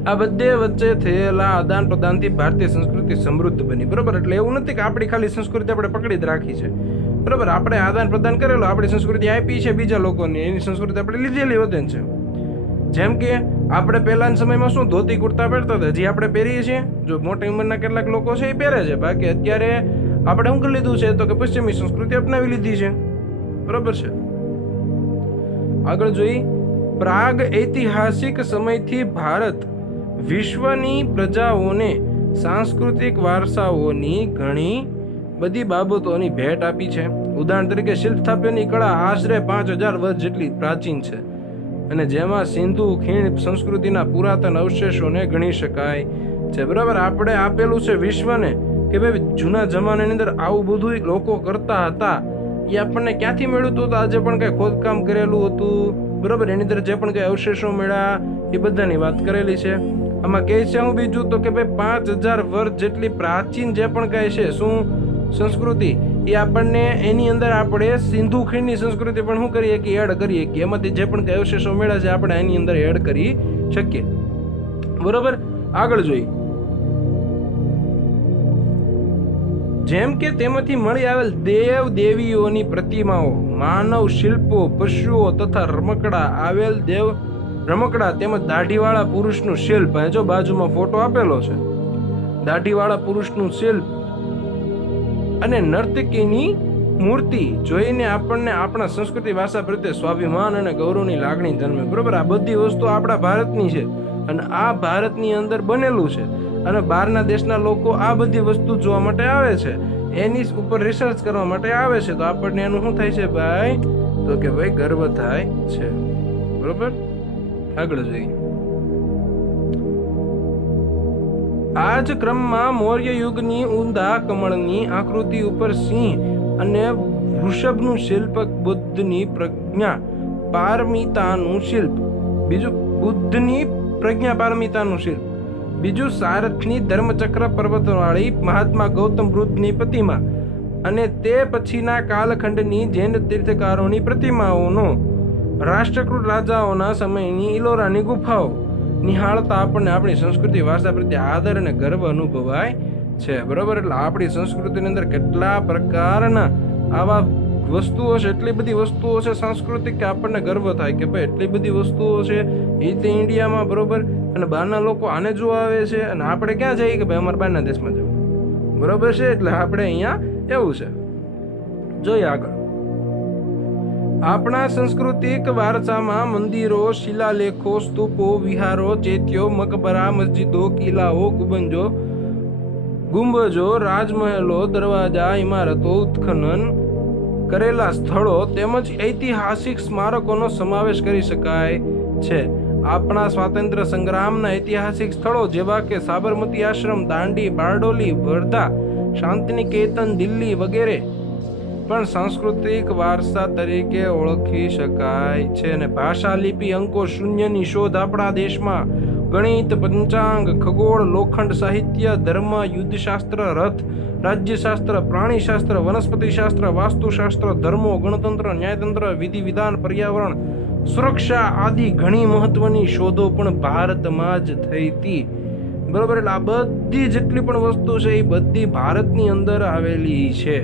આ બધે વચ્ચે થયેલા આદાન પ્રદાનથી ભારતીય સંસ્કૃતિ સમૃદ્ધ બની. બરોબર. એટલે એવું નથી કે આપણી ખાલી સંસ્કૃતિ આપણે પકડી જ રાખી છે. બરોબર. આપણે આદાન પ્રદાન કરેલો, આપણી સંસ્કૃતિ આપી છે બીજા લોકોને, એની સંસ્કૃતિ આપણે લીધેલી વતન છે. જેમ કે આપણે પહેલાના સમયમાં શું ધોતી કુર્તા પહેરતા હતા, હજી આપણે પહેરીએ છીએ. જો મોટી ઉંમરના કેટલાક લોકો છે એ પહેરે છે, બાકી અત્યારે આપણે શું કરી લીધું છે? તો કે પશ્ચિમી સંસ્કૃતિ અપનાવી લીધી છે. બરોબર છે. આગળ જોઈ. પ્રાગ ઐતિહાસિક સમયથી ભારત વિશ્વની પ્રજાઓને સાંસ્કૃતિક વારસાઓની ઘણી બધી બાબતોની ભેટ આપી છે. ઉદાહરણ તરીકે શિલ્પ સ્થાપત્યની કળા આશરે 5000 વર્ષ જેટલી પ્રાચીન છે અને જેમાં સિંધુ ખીણ સંસ્કૃતિના પુરાતન અવશેષોને ગણી શકાય છે. બરાબર. આપણે આપેલું છે વિશ્વને કે ભાઈ જૂના જમાનાની અંદર આવું બધું લોકો કરતા હતા. એ આપણને ક્યાંથી મળ્યું હતું? તો આજે પણ કઈ ખોદકામ કરેલું હતું. બરાબર. એની અંદર જે પણ કઈ અવશેષો મળ્યા એ બધાની વાત કરેલી છે. આમાં કહે છે હું બીજું તો કે ભાઈ 5000 વર્ષ જેટલી પ્રાચીન જે પણ કહે છે શું સંસ્કૃતિ, એ આપણને એની અંદર આપણે સિંધુ ખીણની સંસ્કૃતિ પણ શું કરીએ કે એડ કરીએ કે એમાંથી જે પણ કઈ અવશેષો મળ્યા છે આપણે એની અંદર એડ કરી શકીએ. બરોબર. આગળ જોઈ. જેમ કે તેમાંથી મળી આવેલ દેવ દેવીઓની પ્રતિમાઓ, માનવ શિલ્પો, પશુઓ તથા રમકડા તેમજ દાઢીવાળા પુરુષનું શિલ્પ. જો બાજુમાં ફોટો આપેલો છે, દાઢીવાળા પુરુષનું શિલ્પ અને નર્તકીની મૂર્તિ જોઈને આપણને આપણા સંસ્કૃતિ વારસા પ્રત્યે સ્વાભિમાન અને ગૌરવની લાગણી જન્મે. બરોબર. આ બધી વસ્તુ આપણા ભારતની છે અને આ ભારતની અંદર બનેલું છે અને બહારના દેશના લોકો આ બધી વસ્તુ જોવા માટે આવે છે, એની ઉપર રિસર્ચ કરવા માટે આવે છે. તો આપણને એનું શું થાય છે ભાઈ? તો કે ભાઈ ગર્વ થાય છે. બરોબર. આગળ જોઈએ. આ જ ક્રમમાં મૌર્ય યુગની ઊંડા કમળની આકૃતિ ઉપર સિંહ અને વૃષભનું શિલ્પ, બુદ્ધની પ્રજ્ઞા પારમિતાનું શિલ્પ, બીજું સારથની ધર્મચક્ર પર્વતવાળી મહાત્મા ગૌતમ બુદ્ધની પ્રતિમા અને તે પછીના કાલખંડની જૈન તીર્થકારોની પ્રતિમાઓનો રાષ્ટ્રકૃત રાજાઓના સમયની ઇલોરાની ગુફાઓ નિહાળતા આપણને આપણી સંસ્કૃતિ વારસા પ્રત્યે આદર અને ગર્વ અનુભવાય છે. બરોબર. એટલે આપણી સંસ્કૃતિની અંદર કેટલા પ્રકારના આવા વસ્તુઓ છે, એટલી બધી વસ્તુઓ છે સાંસ્કૃતિક કે આપણને ગર્વ થાય કે ભાઈ એટલી બધી વસ્તુઓ છે એ તે ઇન્ડિયામાં. બરોબર. અને બહારના લોકો આને જોવા આવે છે અને આપણે ક્યાં જઈએ કે ભાઈ અમારે બહારના દેશમાં જવું. બરોબર છે. એટલે આપણે અહીંયા એવું છે. જોઈએ આગળ. આપણા સાંસ્કૃતિક વારસામાં મંદિરો, શિલાલેખો, સ્તૂપો, વિહારો, ચૈત્યો, મકબરા, મસ્જિદો, કિલ્લાઓ, ગુંબજો, રાજમહેલો, દરવાજા, ઇમારતો, ઉત્ખનન કરેલા સ્થળો તેમજ ઐતિહાસિક સ્મારકોનો સમાવેશ કરી શકાય છે. આપણા સ્વાતંત્ર્ય સંગ્રામના ઐતિહાસિક સ્થળો જેવા કે સાબરમતી આશ્રમ, દાંડી, બારડોલી, વર્ધા, શાંતિનિકેતન, દિલ્હી વગેરે પણ સાંસ્કૃતિક વારસા તરીકે ઓળખી શકાય છે. અને ભાષા, લિપિ, અંકો, શૂન્યની શોધ આપણા દેશમાં ગણિત, પંચાંગ, ખગોળ, લોખંડ, સાહિત્ય, ધર્મ, યુદ્ધશાસ્ત્ર, રથ, રાજ્યશાસ્ત્ર, પ્રાણીશાસ્ત્ર, વનસ્પતિશાસ્ત્ર, વાસ્તુશાસ્ત્ર, ધર્મો, ગણતંત્ર, ન્યાયતંત્ર, વિધિ વિધાન, પર્યાવરણ, સુરક્ષા આદિ ઘણી મહત્વની શોધો પણ ભારતમાં જ થઈ હતી. બરોબર. એટલે આ બધી જેટલી પણ વસ્તુ છે એ બધી ભારતની અંદર આવેલી છે.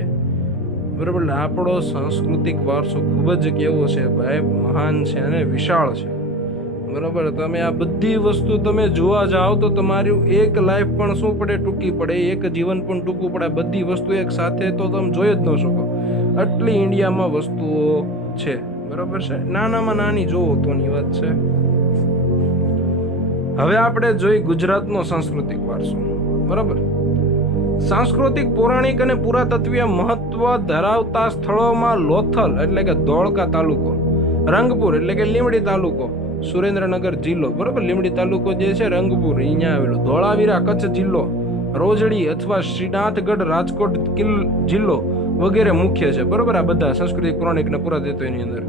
બરોબર. એટલે આપણો સાંસ્કૃતિક વારસો ખૂબ જ કેવો છે ભાઈ? મહાન છે અને વિશાળ છે. બરોબર. તમે આ બધી વસ્તુ તમે જોવા જાઓ તો તમારું એક લાઈફ પણ શું પડે? ટૂંકી પડે. એક જીવન પણ ટૂંકું પડે. બધી વસ્તુ એક સાથે તો તમે જોઈ જ ન શકો, આટલી ઇન્ડિયામાં વસ્તુઓ છે. બરોબર છે, નાનામાં નાની જોવો તોની વાત છે. હવે આપણે જોઈ ગુજરાતનો સાંસ્કૃતિક વારસો. બરાબર, સાંસ્કૃતિક, પૌરાણિક અને પુરાતત્વીય મહત્વ ધરાવતા સ્થળોમાં લોથલ એટલે કે ધોળકા તાલુકો, રંગપુર એટલે કે લીંબડી તાલુકો, સુરેન્દ્રનગર જિલ્લો. બરોબર, લીંબડી તાલુકો જે છે રંગપુર અહીંયા આવેલો, ધોળાવીરા કચ્છ જિલ્લો, રોજડી અથવા શ્રીનાથગઢ રાજકોટ જિલ્લો વગેરે મુખ્ય છે. બરોબર, આ બધા સાંસ્કૃતિક, પૌરાણિક અને પુરાતત્વની અંદર.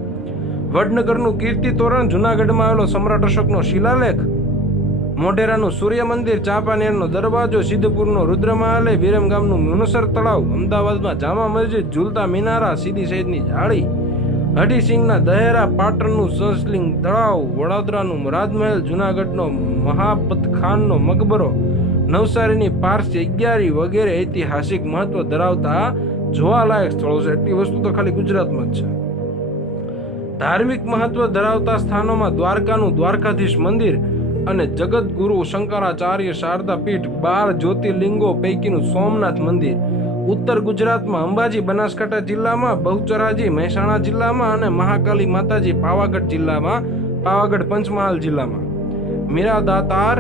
વડનગરનું કીર્તિ તોરણ, જુનાગઢમાં આવેલો સમ્રાટ અશોકનો શિલાલેખ, મોઢેરાનું સૂર્ય મંદિર, ચાંપાનેરનો દરવાજો, સિદ્ધપુરનો રુદ્રમહાલય, વિરમગામનું મુનસર તળાવ, અમદાવાદમાં જામા મસ્જિદ, ઝૂલતા મિનારા, સીદી સૈયદની જાળી, હઠીસિંહના દહેરા, પાટણનું સહસ્લિંગ તળાવ, વડોદરાનું રાજમહેલ, જુનાગઢનો મહાબતખાનનો મકબરો, નવસારીની પારસી અગિયારી વગેરે ઐતિહાસિક મહત્વ ધરાવતા જોવાલાયક સ્થળો છે. એટલી વસ્તુ તો ખાલી ગુજરાતમાં જ છે. ધાર્મિક મહત્વ ધરાવતા સ્થાનોમાં દ્વારકાનું દ્વારકાધીશ મંદિર અને જગતગુરુ શંકરાચાર્ય શારદા પીઠ, 12 જ્યોતિર્લિંગો પૈકીનું સોમનાથ મંદિર. ઉત્તર ગુજરાતમાં અંબાજી બનાસકાંઠા જિલ્લામાં, બહુચરાજી મહેસાણા જિલ્લામાં અને મહાકાલી માતાજી પાવાગઢ જિલ્લામાં, પાવાગઢ પંચમહાલ જિલ્લામાં. મીરાદાતાર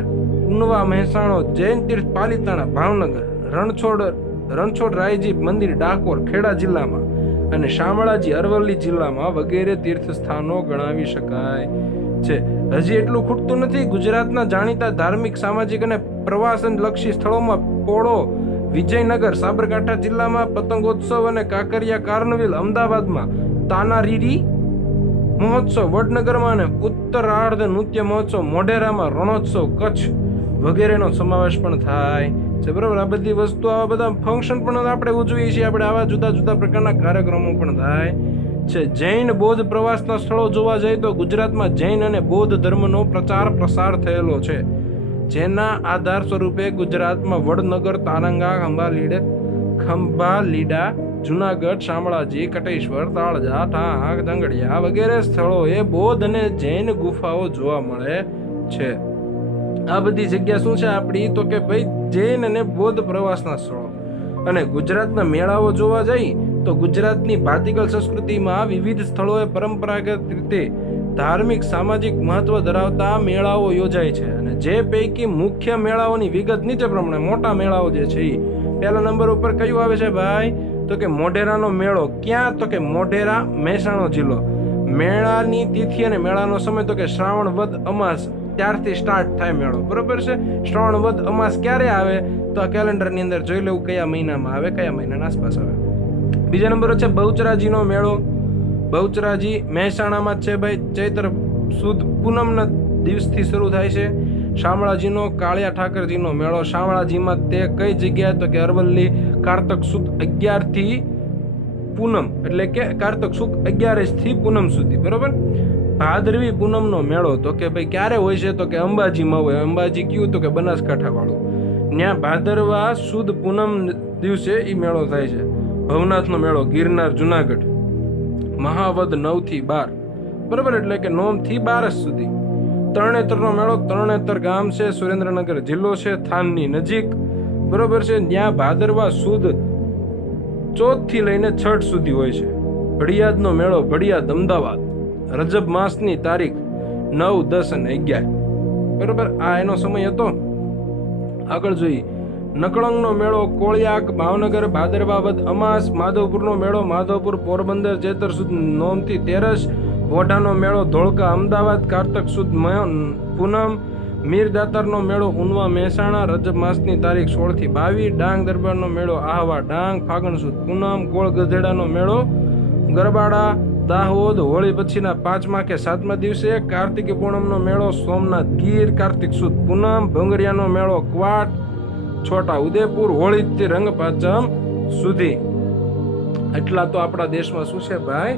ઉનવા મહેસાણો, જૈન તીર્થ પાલીતાણા ભાવનગર, રણછોડ રાયજી મંદિર ડાકોર ખેડા જિલ્લામાં અને શામળાજી અરવલ્લી જિલ્લામાં વગેરે તીર્થ સ્થાનો ગણાવી શકાય છે. હજી એટલું ખૂટતું નથી. ગુજરાતના જાણીતા ધાર્મિક, સામાજિક અને પ્રવાસન લક્ષી સ્થળોમાં પોળો વિજયનગર, સાબરકાંઠા જિલ્લામાં પતંગોત્સવ અને કાંકરિયા કાર્નિવલ, અમદાવાદમાં તાનારીરી મહોત્સવ, વડનગરમાં અને ઉત્તરાર્ધ નૃત્ય મહોત્સવ, મોઢેરામાં રણોત્સવ, કચ્છ વગેરેનો સમાવેશ પણ થાય છે. બરાબર, આ બધી વસ્તુ, આવા બધા ફંક્શન પણ આપણે ઉજવીએ છીએ. આપણે આવા જુદા જુદા પ્રકારના કાર્યક્રમો પણ થાય છે. જૈન બૌદ્ધ પ્રવાસના સ્થળો જોવા જઈએ તો ગુજરાતમાં જૈન અને બૌદ્ધ ધર્મનો પ્રચાર પ્રસાર થયેલો છે, જેના આધાર સ્વરૂપે ગુજરાતમાં વડનગર, તારંગા, ખંભાલીડા, જુનાગઢ, શામળાજી, કટેશ્વર, તાળજા, ટાંક, જંગડિયા વગેરે સ્થળોએ બૌદ્ધ અને જૈન ગુફાઓ જોવા મળે છે. આ બધી જગ્યા શું છે આપણી, તો કે ભાઈ જૈન અને બૌદ્ધ પ્રવાસના સ્થળો. અને ગુજરાતના મેળાઓ જોવા જઈ તો ગુજરાતની ભાતીગળ સંસ્કૃતિમાં વિવિધ સ્થળોએ પરંપરાગત રીતે ધાર્મિક, સામાજિક મહત્વ ધરાવતા મેળાઓ યોજાય છે. અને જે પૈકી મુખ્ય મેળાઓની વિગત નીચે પ્રમાણે. મોટા મેળાઓ જે છે એ પહેલા નંબર ઉપર કયું આવે છે ભાઈ, તો કે મોઢેરાનો મેળો. ક્યાં, તો કે મોઢેરા, મહેસાણા જિલ્લો. મેળાની તિથિ અને મેળાનો સમય તો કે શ્રાવણ વદ અમાસ ત્યારથી સ્ટાર્ટ થાય મેળો. બરોબર છે, શ્રાવણ વદ અમાસ ક્યારે આવે તો આ કેલેન્ડરની અંદર જોઈ લેવું કયા મહિનામાં આવે, કયા મહિનાના આસપાસ આવે. બીજા નંબર છે બહુચરાજીનો મેળો. બહુચરાજી મહેસાણામાં જ છે ભાઈ. ચૈત્ર સુદ પૂનમના દિવસથી શરૂ થાય છે. શામળાજીનો કાળિયા ઠાકરજીનો મેળો. શામળાજીમાં તે કઈ જગ્યાએ, તો કે અરવલ્લી, કારતક સુદ 11 થી પૂનમ, એટલે કે કારતક સુદ 11 થી પૂનમ સુધી. બરોબર. ભાદરવી પૂનમનો મેળો તો કે ભાઈ ક્યારે હોય છે, તો કે અંબાજીમાં હોય. અંબાજી કયું, તો કે બનાસકાંઠા વાળું. ત્યાં ભાદરવા સુદ પૂનમ દિવસે એ મેળો થાય છે. ભવનાથનો મેળો, ગિરનાર, જુનાગઢ, મહાવદ 9 થી 12. બરોબર, એટલે કે 9 થી 12 સુધી. તરણેતરનો મેળો. તરણેતર ગામ છે, સુરેન્દ્રનગર જિલ્લો છે, થાનની નજીક. બરોબર છે, ત્યાં ભાદરવા સુદ 14 થી લઈને 6 સુધી હોય છે. ભડિયાદનો મેળો, ભડિયાદ, અમદાવાદ, રજબ માસની તારીખ 9, 10 અને 11. બરોબર, આ એનો સમય હતો. આગળ જોઈએ. નકળંગનો મેળો, કોળિયાક, ભાવનગર, ભાદરવા વદ અમાસ. માધવપુરનો મેળો, માધવપુર, પોરબંદર, ચૈત્ર સુદ 9 થી 13. વોઢાનો મેળો, ધોળકા, અમદાવાદ, કારતક સુદ પૂનમ. મીરદાતારનો મેળો, ઉનવા, મહેસાણા, રજબ માસની તારીખ 16 થી 22. ડાંગ દરબારનો મેળો, આહવા, ડાંગ, ફાગણ સુદ પૂનમ. ગોળ ગધેડાનો મેળો, ગરબાડા, દાહોદ, હોળી પછીના 5મા કે 7મા દિવસે. કાર્તિકી પૂનમનો મેળો, સોમનાથ, ગીર, કાર્તિક સુદ પૂનમ. ભંગરિયાનો મેળો, ક્વાટ, છોટા ઉદેપુર, હોળીથી રંગ પાંચમ સુધી. એટલા તો આપણા દેશમાં શું છે ભાઈ,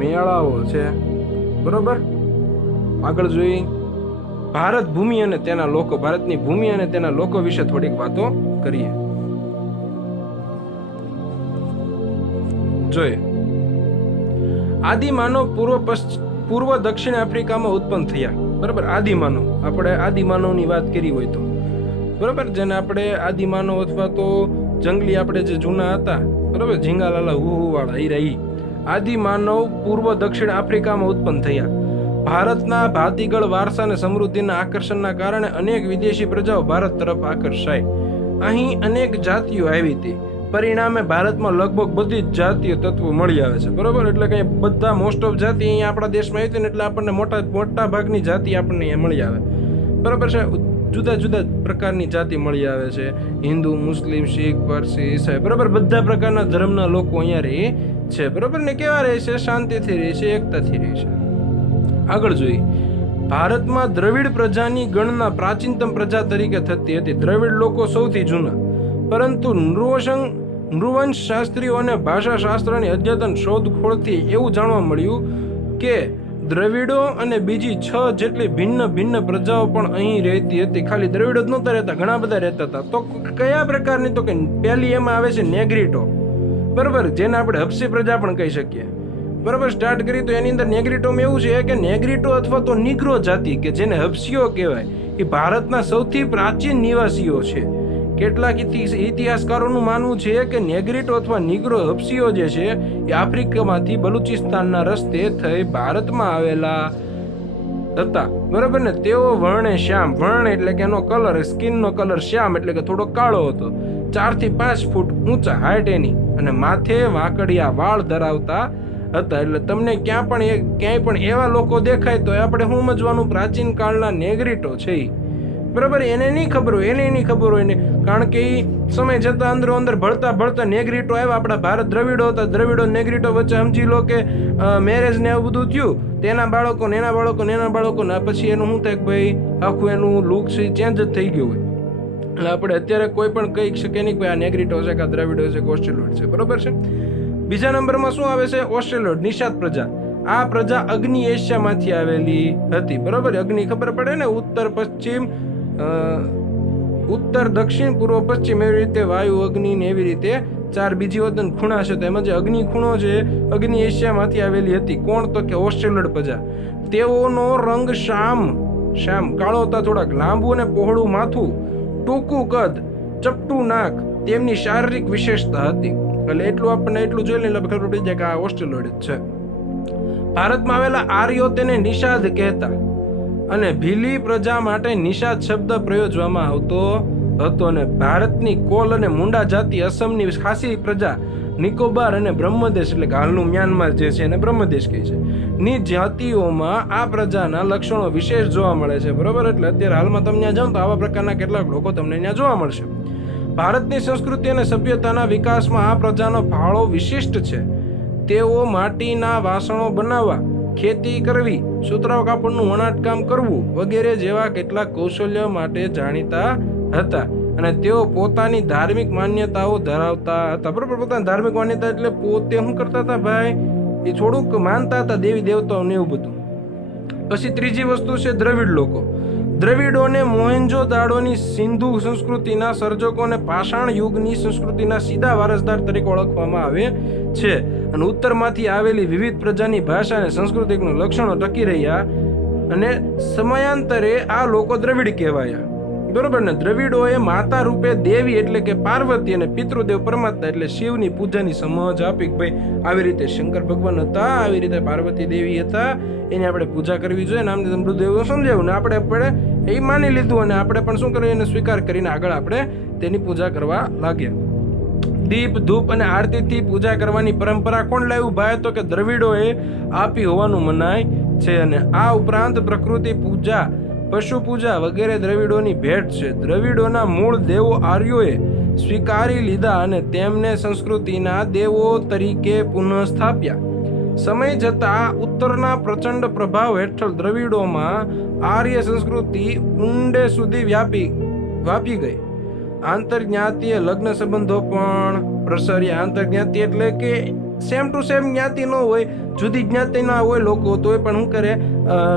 મેળાઓ છે. બરોબર, આગળ જોઈએ. ભારત ભૂમિ અને તેના લોકો. ભારતની ભૂમિ અને તેના લોકો વિશે થોડીક વાતો કરીએ. જોઈએ. આદિમાનવ પૂર્વ દક્ષિણ આફ્રિકામાં ઉત્પન્ન થયા. બરાબર, આદિમાનવ, આપણે આદિમાનવની વાત કરી હોય તો, બરાબર, જેને આપણે આદિમાનવ અથવા તો જંગલી આપણે જે જૂના હતા, બરાબર, ઝીંગાલાલા હુહુ વાળા હીરા, આદિ માનવ પૂર્વ દક્ષિણ આફ્રિકામાં ઉત્પન્ન થયા. ભારતના ભાતીગળ વારસા અને સમૃદ્ધિના આકર્ષણના કારણે અનેક વિદેશી પ્રજાઓ ભારત તરફ આકર્ષાય. અહીં અનેક જાતિઓ આવી હતી. પરિણામે ભારતમાં લગભગ બધી જ જાતીય તત્વો મળી આવે છે. બરોબર, એટલે કે બધા મોસ્ટ ઓફ જાતિ અહીંયા આપણા દેશમાં આવી હતી ને એટલે આપણને મોટા ભાગની જાતિ આપણને અહીંયા મળી આવે. બરોબર છે, જુદા જુદા પ્રકારની જાતિ મળી આવે છે. હિન્દુ, મુસ્લિમ, શીખ, પારસી, ઈસાઈ, બરોબર બધા પ્રકારના ધર્મના લોકો અહીંયા રહે છે. બરોબર ને કેવા રહે છે? શાંતિથી રહે છે, એકતાથી રહે છે. આગળ જોઈએ, ભારતમાં દ્રવિડ પ્રજાની ગણના પ્રાચીનતમ પ્રજા તરીકે થતી હતી. દ્રવિડ લોકો સૌથી જૂના, પરંતુ નૃવંશ શાસ્ત્રીઓ અને ભાષા શાસ્ત્રની અદ્યતન શોધખોળથી એવું જાણવા મળ્યું કે દ્રવિડો અને બીજી 6 જેટલી ભિન્ન પ્રજાઓ પણ અહીં રહેતી હતી. ખાલી દ્રવિડો જ નહોતા રહેતા, ઘણા બધા રહેતા હતા. તો કયા પ્રકારની? તો કે પહેલી એમાં આવે છે નેગ્રીટો. બરોબર, જેને આપણે હબસી પ્રજા પણ કહી શકીએ. બરોબર, સ્ટાર્ટ કરી તો એની અંદર નેગ્રીટોમાં એવું છે કે નેગ્રીટો અથવા તો નીગ્રો જાતિ કે જેને હબસીઓ કહેવાય એ ભારતના સૌથી પ્રાચીન નિવાસીઓ છે. કેટલાક ઇતિહાસકારોનું માનવું છે કે નેગ્રીટો અથવા નીગ્રો હબસીઓ જે છે એ આફ્રિકામાંથી બલુચિસ્તાનના રસ્તે થઈ ભારતમાં આવેલા હતા. બરોબર ને, તેઓ વર્ણે શ્યામ, વર્ણ એટલે કે એનો કલર, સ્કિનનો કલર શ્યામ એટલે કે થોડો કાળો હતો, 4 થી 5 ફૂટ ઊંચા હાઈટ એની, અને માથે વાંકડિયા વાળ ધરાવતા હતા. એટલે તમને ક્યાંય પણ એવા લોકો દેખાય તો આપણે સમજવાનું પ્રાચીન કાળના નેગ્રીટો છે. બરાબર, એને નહીં ખબર હોય ને, કારણ કે એ સમય જતા અંદર ભળતા નેગ્રીટો આવ્યા. આપણા ભારત દ્રવિડો હતા, દ્રવિડો નેગ્રીટો વચ્ચે સમજી લો કે મેરેજ ને એવું બધું થયું. તેના બાળકો પછી એનું શું થાય કે ભાઈ આખું એનું લુક છે ચેન્જ જ થઈ ગયું હોય. એટલે આપણે અત્યારે કોઈ પણ કહી શકીએ નહીં કે આ નેગ્રીટો છે કે દ્રવિડો છે કે ઓસ્ટ્રેલોઇડ છે. બરોબર છે. બીજા નંબરમાં શું આવે છે? ઓસ્ટ્રેલોઇડ, નિષાદ પ્રજા. આ પ્રજા અગ્નિ એશિયામાંથી આવેલી હતી. બરોબર, અગ્નિ ખબર પડે ને, ઉત્તર દક્ષિણ પૂર્વ પશ્ચિમ એવી રીતે વાયુ, અગ્નિ ને એવી રીતે 4 બીજી વતન ખૂણા છે. તો એમાં જે અગ્નિ ખૂણો છે અગ્નિ એશિયામાંથી આવેલી હતી. કોણ? તો કે ઓસ્ટ્રેલોઇડ પ્રજા. તેઓનો રંગ શ્યામ કાળો હતા, થોડાક લાંબુ અને પહોળું માથું, ટૂંકું કદ, ચપટું નાક તેમની શારીરિક વિશેષતા હતી. એટલે એટલું જોઈ લઈને ખબર પડી જાય કે આ ઓસ્ટ્રેલોઇડ છે. ભારતમાં આવેલા આર્યો તેને નિષાદ કહેતા અને ભીલી પ્રજા માટે નિષાદ શબ્દ પ્રયોજવામાં આવતો હતો. અને ભારતની કોલ અને મુંડા જાતિ, અસમની ખાસી પ્રજા, નિકોબાર અને બ્રહ્મદેશ એટલે હાલનું મ્યાનમાર જે છે એને બ્રહ્મદેશ કહે છે ની જાતિઓમાં આ પ્રજાના લક્ષણો વિશેષ જોવા મળે છે. બરોબર, એટલે અત્યારે હાલમાં તમે ત્યાં જાઓ તો આવા પ્રકારના કેટલાક લોકો તમને ત્યાં જોવા મળશે. ભારતની સંસ્કૃતિ અને સભ્યતાના વિકાસમાં આ પ્રજાનો ફાળો વિશિષ્ટ છે. તેઓ માટીના વાસણો બનાવવા, ખેતી કરવી, સુતરાઉ કાપડનું વણાટકામ કરવું વગેરે જેવા કેટલાક કૌશલ્ય માટે જાણીતા હતા. અને તેઓ પોતાની ધાર્મિક માન્યતાઓ ધરાવતા હતા. બરોબર, પોતાની ધાર્મિક માન્યતા એટલે પોતે શું કરતા હતા ભાઈ, એ થોડુંક માનતા હતા દેવી દેવતાઓને એવું બધું. પછી ત્રીજી વસ્તુ છે દ્રવિડ લોકો. દ્રવિડોને મોહેન્જો દાડોની સિંધુ સંસ્કૃતિના સર્જકો અને પાષાણ યુગની સંસ્કૃતિના સીધા વારસદાર તરીકે ઓળખવામાં આવે છે. અને ઉત્તરમાંથી આવેલી વિવિધ પ્રજાની ભાષા અને સંસ્કૃતિનું લક્ષણો ટકી રહ્યા અને સમયાંતરે આ લોકો દ્રવિડ કહેવાયા. બરોબર ને. દ્રવિડોએ માતા રૂપે દેવી એટલે કે પાર્વતી અને પિતૃદેવ પરમાત્મા એટલે શિવની પૂજાની સમજ આપી. ભાઈ આવી રીતે શંકર ભગવાન હતા, આવી રીતે પાર્વતી દેવી હતા, એની આપણે પૂજા કરવી જોઈએ. નામની સમૃદ્ધિ સમજાવ્યું ને આપણે એ માની લીધું અને આપણે પણ શું કર્યું, એને સ્વીકાર કરીને આગળ આપણે તેની પૂજા કરવા લાગ્યા. દીપ, ધૂપ અને આરતીથી પૂજા કરવાની પરંપરા કોણ લાવ્યું ભાઈ? તો કે દ્રવિડોએ આપી હોવાનું મનાય છે. અને આ ઉપરાંત પ્રકૃતિ પૂજા, પશુ પૂજા વગેરે દ્રવિડોની ભેટ છે. દ્રવિડોના મૂળ દેવો આર્યોએ સ્વીકારી લીધા અને તેમને સંસ્કૃતિના દેવો તરીકે પુનઃ સ્થાપ્યા. સમય જતાં ઉત્તરના પ્રચંડ પ્રભાવ હેઠળ દ્રવિડોમાં આર્ય સંસ્કૃતિ ઊંડે સુધી વ્યાપી ગઈ. આંતરજ્ઞાતીય લગ્ન સંબંધો પણ પ્રસર્યા. આંતરજ્ઞાતિ એટલે કે સેમ ટુ સેમ જ્ઞાતિ ન હોય, જુદી જ્ઞાતિના હોય લોકો, તોય પણ શું કરે,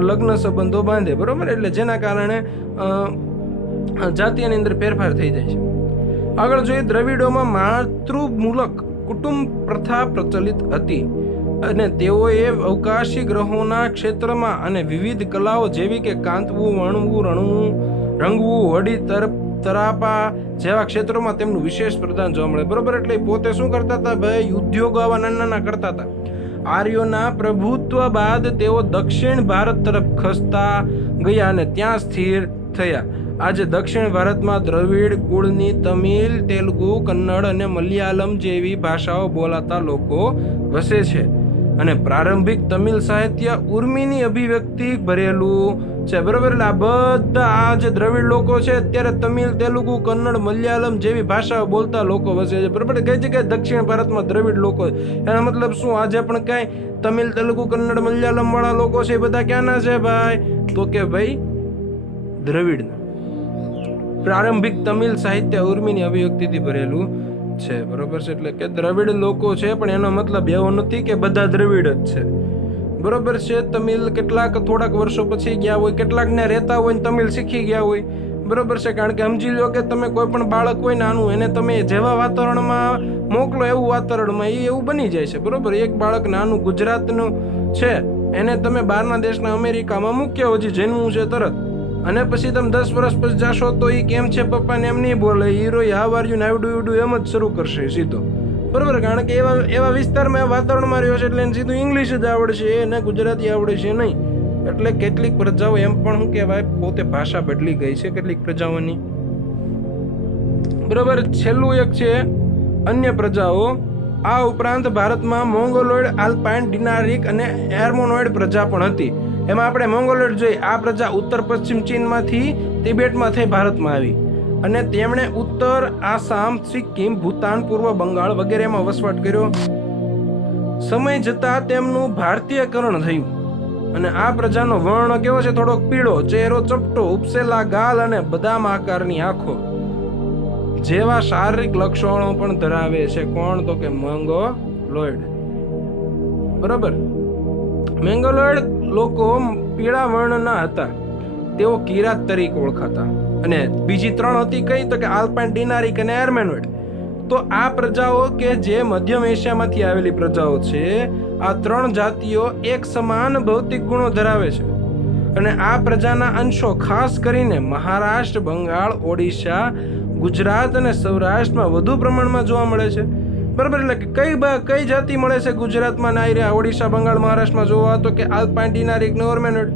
લગ્ન સંબંધો બાંધે. બરોબર, એટલે જેના કારણે જાતિની અંદર ફેરફાર થઈ જાય છે. આગળ જોઈએ, દ્રવિડોમાં માતૃમૂલક કુટુંબ પ્રથા પ્રચલિત હતી અને તેઓએ અવકાશી ગ્રહોના ક્ષેત્રમાં અને વિવિધ કલાઓ જેવી કે કાંતવું, વણવું, રંગવું, વડી તરાપા જેવા ક્ષેત્રોમાં તેમનું વિશેષ પ્રદાન જોવા મળે. બરોબર, એટલે પોતે શું કરતા હતા ભાઈ, ઉદ્યોગો આવા નાના કરતા હતા. આર્યોના પ્રભુત્વ બાદ તેઓ દક્ષિણ ભારત તરફ ખસતા ગયા અને ત્યાં સ્થિર થયા. આજે દક્ષિણ ભારતમાં દ્રવિડ કુળની તમિલ, તેલુગુ, કન્નડ અને મલયાલમ જેવી ભાષાઓ બોલાતા લોકો વસે છે અને પ્રારંભિક તમિલ સાહિત્ય ઉર્મિની અભિવ્યક્તિ ભરેલું છે. બરોબર, એટલે આ બધા આ જે દ્રવિડ લોકો છે અત્યારે તમિલ, તેલુગુ, કન્નડ, મલયાલમ જેવી ભાષાઓ બોલતા લોકો વસે છે. બરોબર, કઈ જગ્યાએ દક્ષિણ ભારતમાં દ્રવિડ લોકો, એનો મતલબ શું? આજે પણ કઈ તમિલ, તેલુગુ, કન્નડ, મલયાલમ વાળા લોકો છે એ બધા ક્યાંના છે ભાઈ? તો કે ભાઈ દ્રવિડના. પ્રારંભિક તમિલ સાહિત્ય ઉર્મિની અભિવ્યક્તિથી ભરેલું છે. બરોબર છે, એટલે કે દ્રવિડ લોકો છે, પણ એનો મતલબ એવો નથી કે બધા દ્રવિડ જ છે. બરોબર છે, તમિલ કેટલાક થોડાક વર્ષો પછી ગયા હોય, કેટલાક ને રહેતા હોય ને તમિલ શીખી ગયા હોય. બરોબર છે, કારણ કે સમજી લો કે તમે કોઈ પણ બાળક હોય નાનું, એને તમે જેવા વાતાવરણમાં મોકલો એવું વાતાવરણમાં એ એવું બની જાય છે. બરોબર, એક બાળક નાનું ગુજરાતનું છે, એને તમે બહારના દેશના અમેરિકામાં મૂક્યા હજી જન્મવું છે તરત, અને પછી તમે 10 વર્ષ પછી જાશો તો એ કેમ છે પપ્પાને એમ નહીં બોલે, hero how are you now do you do એમ જ શરૂ કરશે સીધો. બરોબર, કારણ કે એવા વિસ્તારમાં વાતાવરણમાં રહ્યો છે એટલે એને સીધું ઇંગ્લિશ જ આવડશે, એને ગુજરાતી આવડશે નહીં. એટલે કેટલીક પ્રજાઓ એમ પણ શું કહેવાય, પોતે ભાષા બદલી ગઈ છે કેટલીક પ્રજાઓની. બરોબર, છેલ્લું એક છે અન્ય પ્રજાઓ. આ ઉપરાંત ભારતમાં મોંગોલોઇડ, આલ્પાઇન, ડિનારિક અને એર્મોનોઇડ પ્રજા પણ હતી. એમાં આપણે મોંગોલોઇડ જોઈ, આ પ્રજા ઉત્તર પશ્ચિમ ચીનમાંથી તિબેટમાં થઈ ભારતમાં આવી અને તેમણે ઉત્તર આસામ, સિક્કિમ, ભૂતાન, પૂર્વ બંગાળ વગેરેમાં વસવાટ કર્યો. સમય જતાં તેમનું ભારતીયકરણ થયું અને આ પ્રજાનો વર્ણ કેવો છે? થોડોક પીળો, ચહેરો ચપટો, ઉપસેલા ગાલ અને બદામ આકારની આંખો જેવા શારીરિક લક્ષણો પણ ધરાવે છે. કોણ? તો કે મોંગોલોઇડ. બરોબર, મોંગોલોઇડ લોકો પીળા વર્ણના હતા. તેઓ કિરાત તરીકે ઓળખાતા. અને બીજી 3 હતી કઈ? તો કે આલ્પાઇન, ડિનારિક અને એર્મેનોઇડ. તો આ પ્રજાઓ કે જે મધ્યમ એશિયામાંથી આવેલી પ્રજાઓ છે, આ 3 જાતિઓ એક સમાન ભૌતિક ગુણો ધરાવે છે અને આ પ્રજાના અંશો ખાસ કરીને મહારાષ્ટ્ર, બંગાળ, ઓડિશા, ગુજરાત અને સૌરાષ્ટ્રમાં વધુ પ્રમાણમાં જોવા મળે છે. બરાબર, એટલે કે કઈ જાતિ મળે છે ગુજરાતમાં, નાયરા, ઓડિશા, બંગાળ, મહારાષ્ટ્રમાં જોવા? તો કે આલ્પાઇન, ડિનારિક ને એર્મેનોઇડ.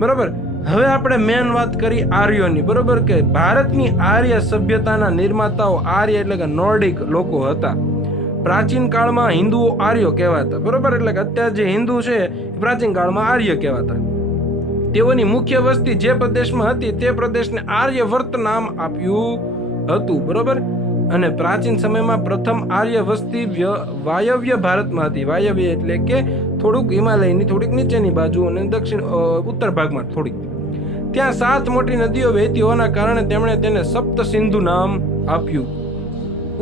બરાબર, હવે આપણે મેન વાત કરી આર્યોની. બરોબર, કે ભારતની આર્ય સભ્યતાના નિર્માતાઓ આર્ય એટલે કે નોર્ડિક લોકો હતા. પ્રાચીન કાળમાં હિન્દુઓ આર્યો કહેવાતા. બરોબર, એટલે કે અત્યારે જે હિન્દુ છે પ્રાચીન કાળમાં આર્ય કહેવાતા. તેઓની મુખ્ય વસ્તી જે પ્રદેશમાં હતી તે પ્રદેશને આર્યવર્ત નામ આપ્યું હતું. બરોબર, અને પ્રાચીન સમયમાં પ્રથમ આર્ય વસ્તી વાયવ્ય ભારતમાં હતી. વાયવ્ય એટલે કે થોડુંક હિમાલયની થોડીક નીચેની બાજુ અને દક્ષિણ ઉત્તર ભાગમાં થોડીક. ત્યાં 7 મોટી નદીઓ વહેતી હોવાના કારણે તેમણે તેને સપ્ત સિંધુ નામ આપ્યું.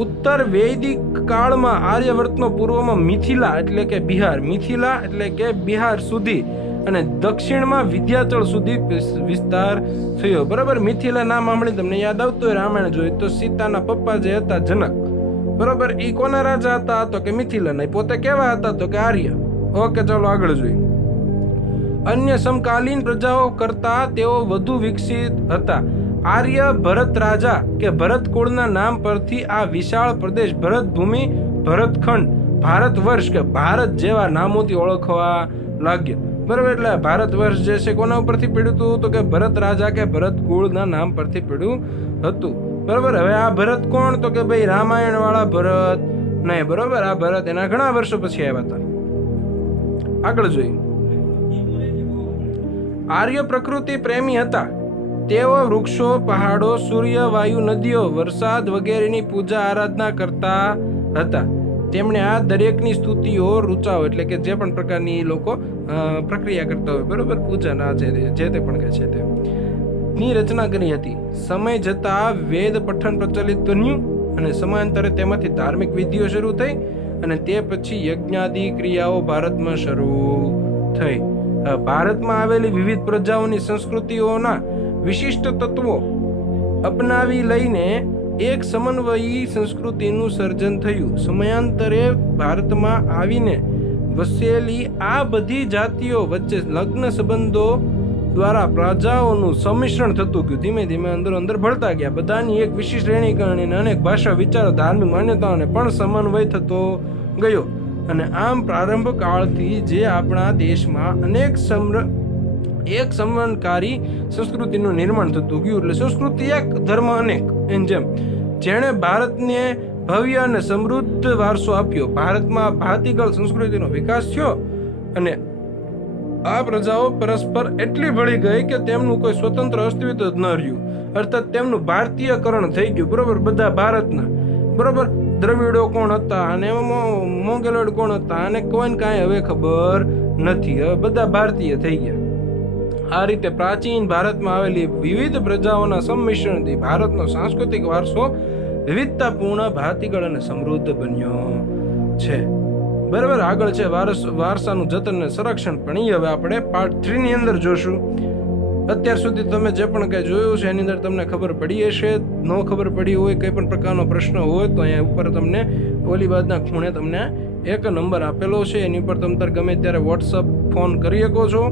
ઉત્તર વૈદિક કાળમાં આર્યવર્તનો પૂર્વમાં મિથિલા એટલે કે બિહાર, મિથિલા એટલે કે બિહાર સુધી અને દક્ષિણમાં વિંધ્યાચળ સુધી વિસ્તાર થયો. બરાબર, મિથિલા નામ સાંભળી તમને યાદ આવતું હોય રામાયણ જોઈ તો સીતાના પપ્પા જે હતા જનક, બરોબર, એ કોના રાજા હતા? તો કે મિથિલાના. પોતે કેવા હતા? તો કે આર્ય. ઓકે, ચાલો આગળ જોઈએ. અન્ય સમકાલીન પ્રજાઓ કરતા તેઓ વધુ વિકસિત હતા. આર્ય ભરત રાજા કે ભરત કુળના નામ પરથી આ વિશાળ પ્રદેશ ભરત ભૂમિ, ભરતખંડ, ભારત વર્ષ કે ભારત જેવા નામોથી ઓળખવા લાગ્યો. બરાબર, એટલે ભારત વર્ષ જે છે કોના ઉપરથી પડ્યું હતું? તો કે ભરત રાજા કે ભરત કુળના નામ પરથી પડ્યું હતું. બરાબર, હવે આ ભરત કોણ? તો કે ભાઈ રામાયણ વાળા ભરત નહીં. બરોબર, આ ભરત એના ઘણા વર્ષો પછી આવ્યા હતા. આગળ જોઈએ. આર્ય પ્રકૃતિ પ્રેમી હતા. તેઓ વૃક્ષો, પહાડો, સૂર્ય, વાયુ, નદીઓ, વરસાદ વગેરેની પૂજા આરાધના કરતા હતા. તેમણે આ દરેકની સ્તુતિઓ, રૂચાઓ એટલે કે જે પણ પ્રકારની લોકો પ્રક્રિયા કરતા હોય, બરોબર, પૂજાના જે તે પણ કહે છે ની રચના કરી હતી. સમય જતા વેદ પઠન પ્રચલિત બન્યું અને સમયાંતરે તેમાંથી ધાર્મિક વિધિઓ શરૂ થઈ અને તે પછી યજ્ઞાદિ ક્રિયાઓ ભારતમાં શરૂ થઈ. ભારતમાં આવેલી વિવિધ પ્રજાઓની સંસ્કૃતિઓના વિશિષ્ટ તત્વો અપનાવી લઈને એક સમન્વયી સંસ્કૃતિનું સર્જન થયું. સમયાંતરે ભારતમાં આવીને વસેલી આ બધી જાતિઓ વચ્ચે લગ્ન સંબંધો દ્વારા પ્રજાઓનું સંમિશ્રણ થતું ગયું. ધીમે ધીમે અંદર ભળતા ગયા. બધાની એક વિશિષ્ટ રહેણી કરણી, અનેક ભાષા, વિચારો, ધાર્મિક માન્યતાઓને પણ સમન્વય થતો ગયો. અને આમ પ્રારંભ કાળથી જે આપણા દેશમાં એક સંવનકારી સંસ્કૃતિનું નિર્માણ થતું ગયું. એટલે સંસ્કૃતિ એક, ધર્મ અનેક, એમ જેમ જેણે ભારતને ભવ્ય અને સમૃદ્ધ વારસો આપ્યો. ભારતમાં ભાતીગળ સંસ્કૃતિનો વિકાસ થયો અને આ પ્રજાઓ પરસ્પર એટલી ભળી ગઈ કે તેમનું કોઈ સ્વતંત્ર અસ્તિત્વ જ ન રહ્યું. અર્થાત તેમનું ભારતીયકરણ થઈ ગયું. બરોબર, બધા ભારતના. બરોબર, દ્રવિડો કોણ હતા અને મોંગલોઈડ કોણ હતા અને કોઈને કાંઈ હવે ખબર નથી. હવે બધા ભારતીય થઈ ગયા. આ રીતે પ્રાચીન ભારતમાં આવેલી વિવિધ પ્રજાઓના સંમિશ્રણથી ભારતનો સાંસ્કૃતિક વારસો વિવિધતાપૂર્ણ, ભાતીગળ અને સમૃદ્ધ બન્યો છે. બરાબર, આગળ છે વારસાનું જતન અને સંરક્ષણ, પણ એ હવે આપણે પાર્ટ 3 ની અંદર જોશું. અત્યાર સુધી તમે જે પણ કંઈ જોયું છે એની અંદર તમને ખબર પડી હશે. ન ખબર પડી હોય, કંઈ પણ પ્રકારનો પ્રશ્ન હોય તો અહીંયા ઉપર તમને ઓલી બાજુના ખૂણે તમને એક નંબર આપેલો છે, એની ઉપર તમે ગમે ત્યારે વોટ્સઅપ ફોન કરી શકો છો.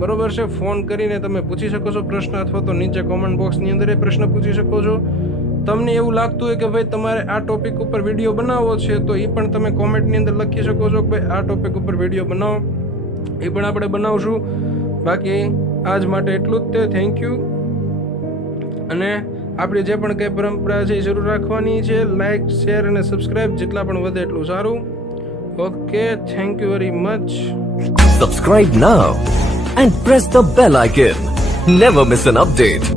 બરોબર છે, ફોન કરીને તમે પૂછી શકો છો પ્રશ્ન, અથવા તો નીચે કોમેન્ટ બોક્સની અંદર એ પ્રશ્ન પૂછી શકો છો. તમને એવું લાગતું હોય કે ભાઈ તમારે આ ટોપિક ઉપર વિડીયો બનાવવો છે તો એ પણ તમે કોમેન્ટની અંદર લખી શકો છો કે ભાઈ આ ટોપિક ઉપર વિડીયો બનાવો, એ પણ આપણે બનાવશું. બાકી આજ માટે એટલું જ તે. Thank you. અને આપણી જે પણ કંઈ પરંપરા છે એ શરૂ રાખવાની છે. લાઈક, શેર અને સબસ્ક્રાઇબ જેટલા પણ વધે એટલું સારું. Okay, thank you very much. Subscribe now and press the bell icon. Never miss an update.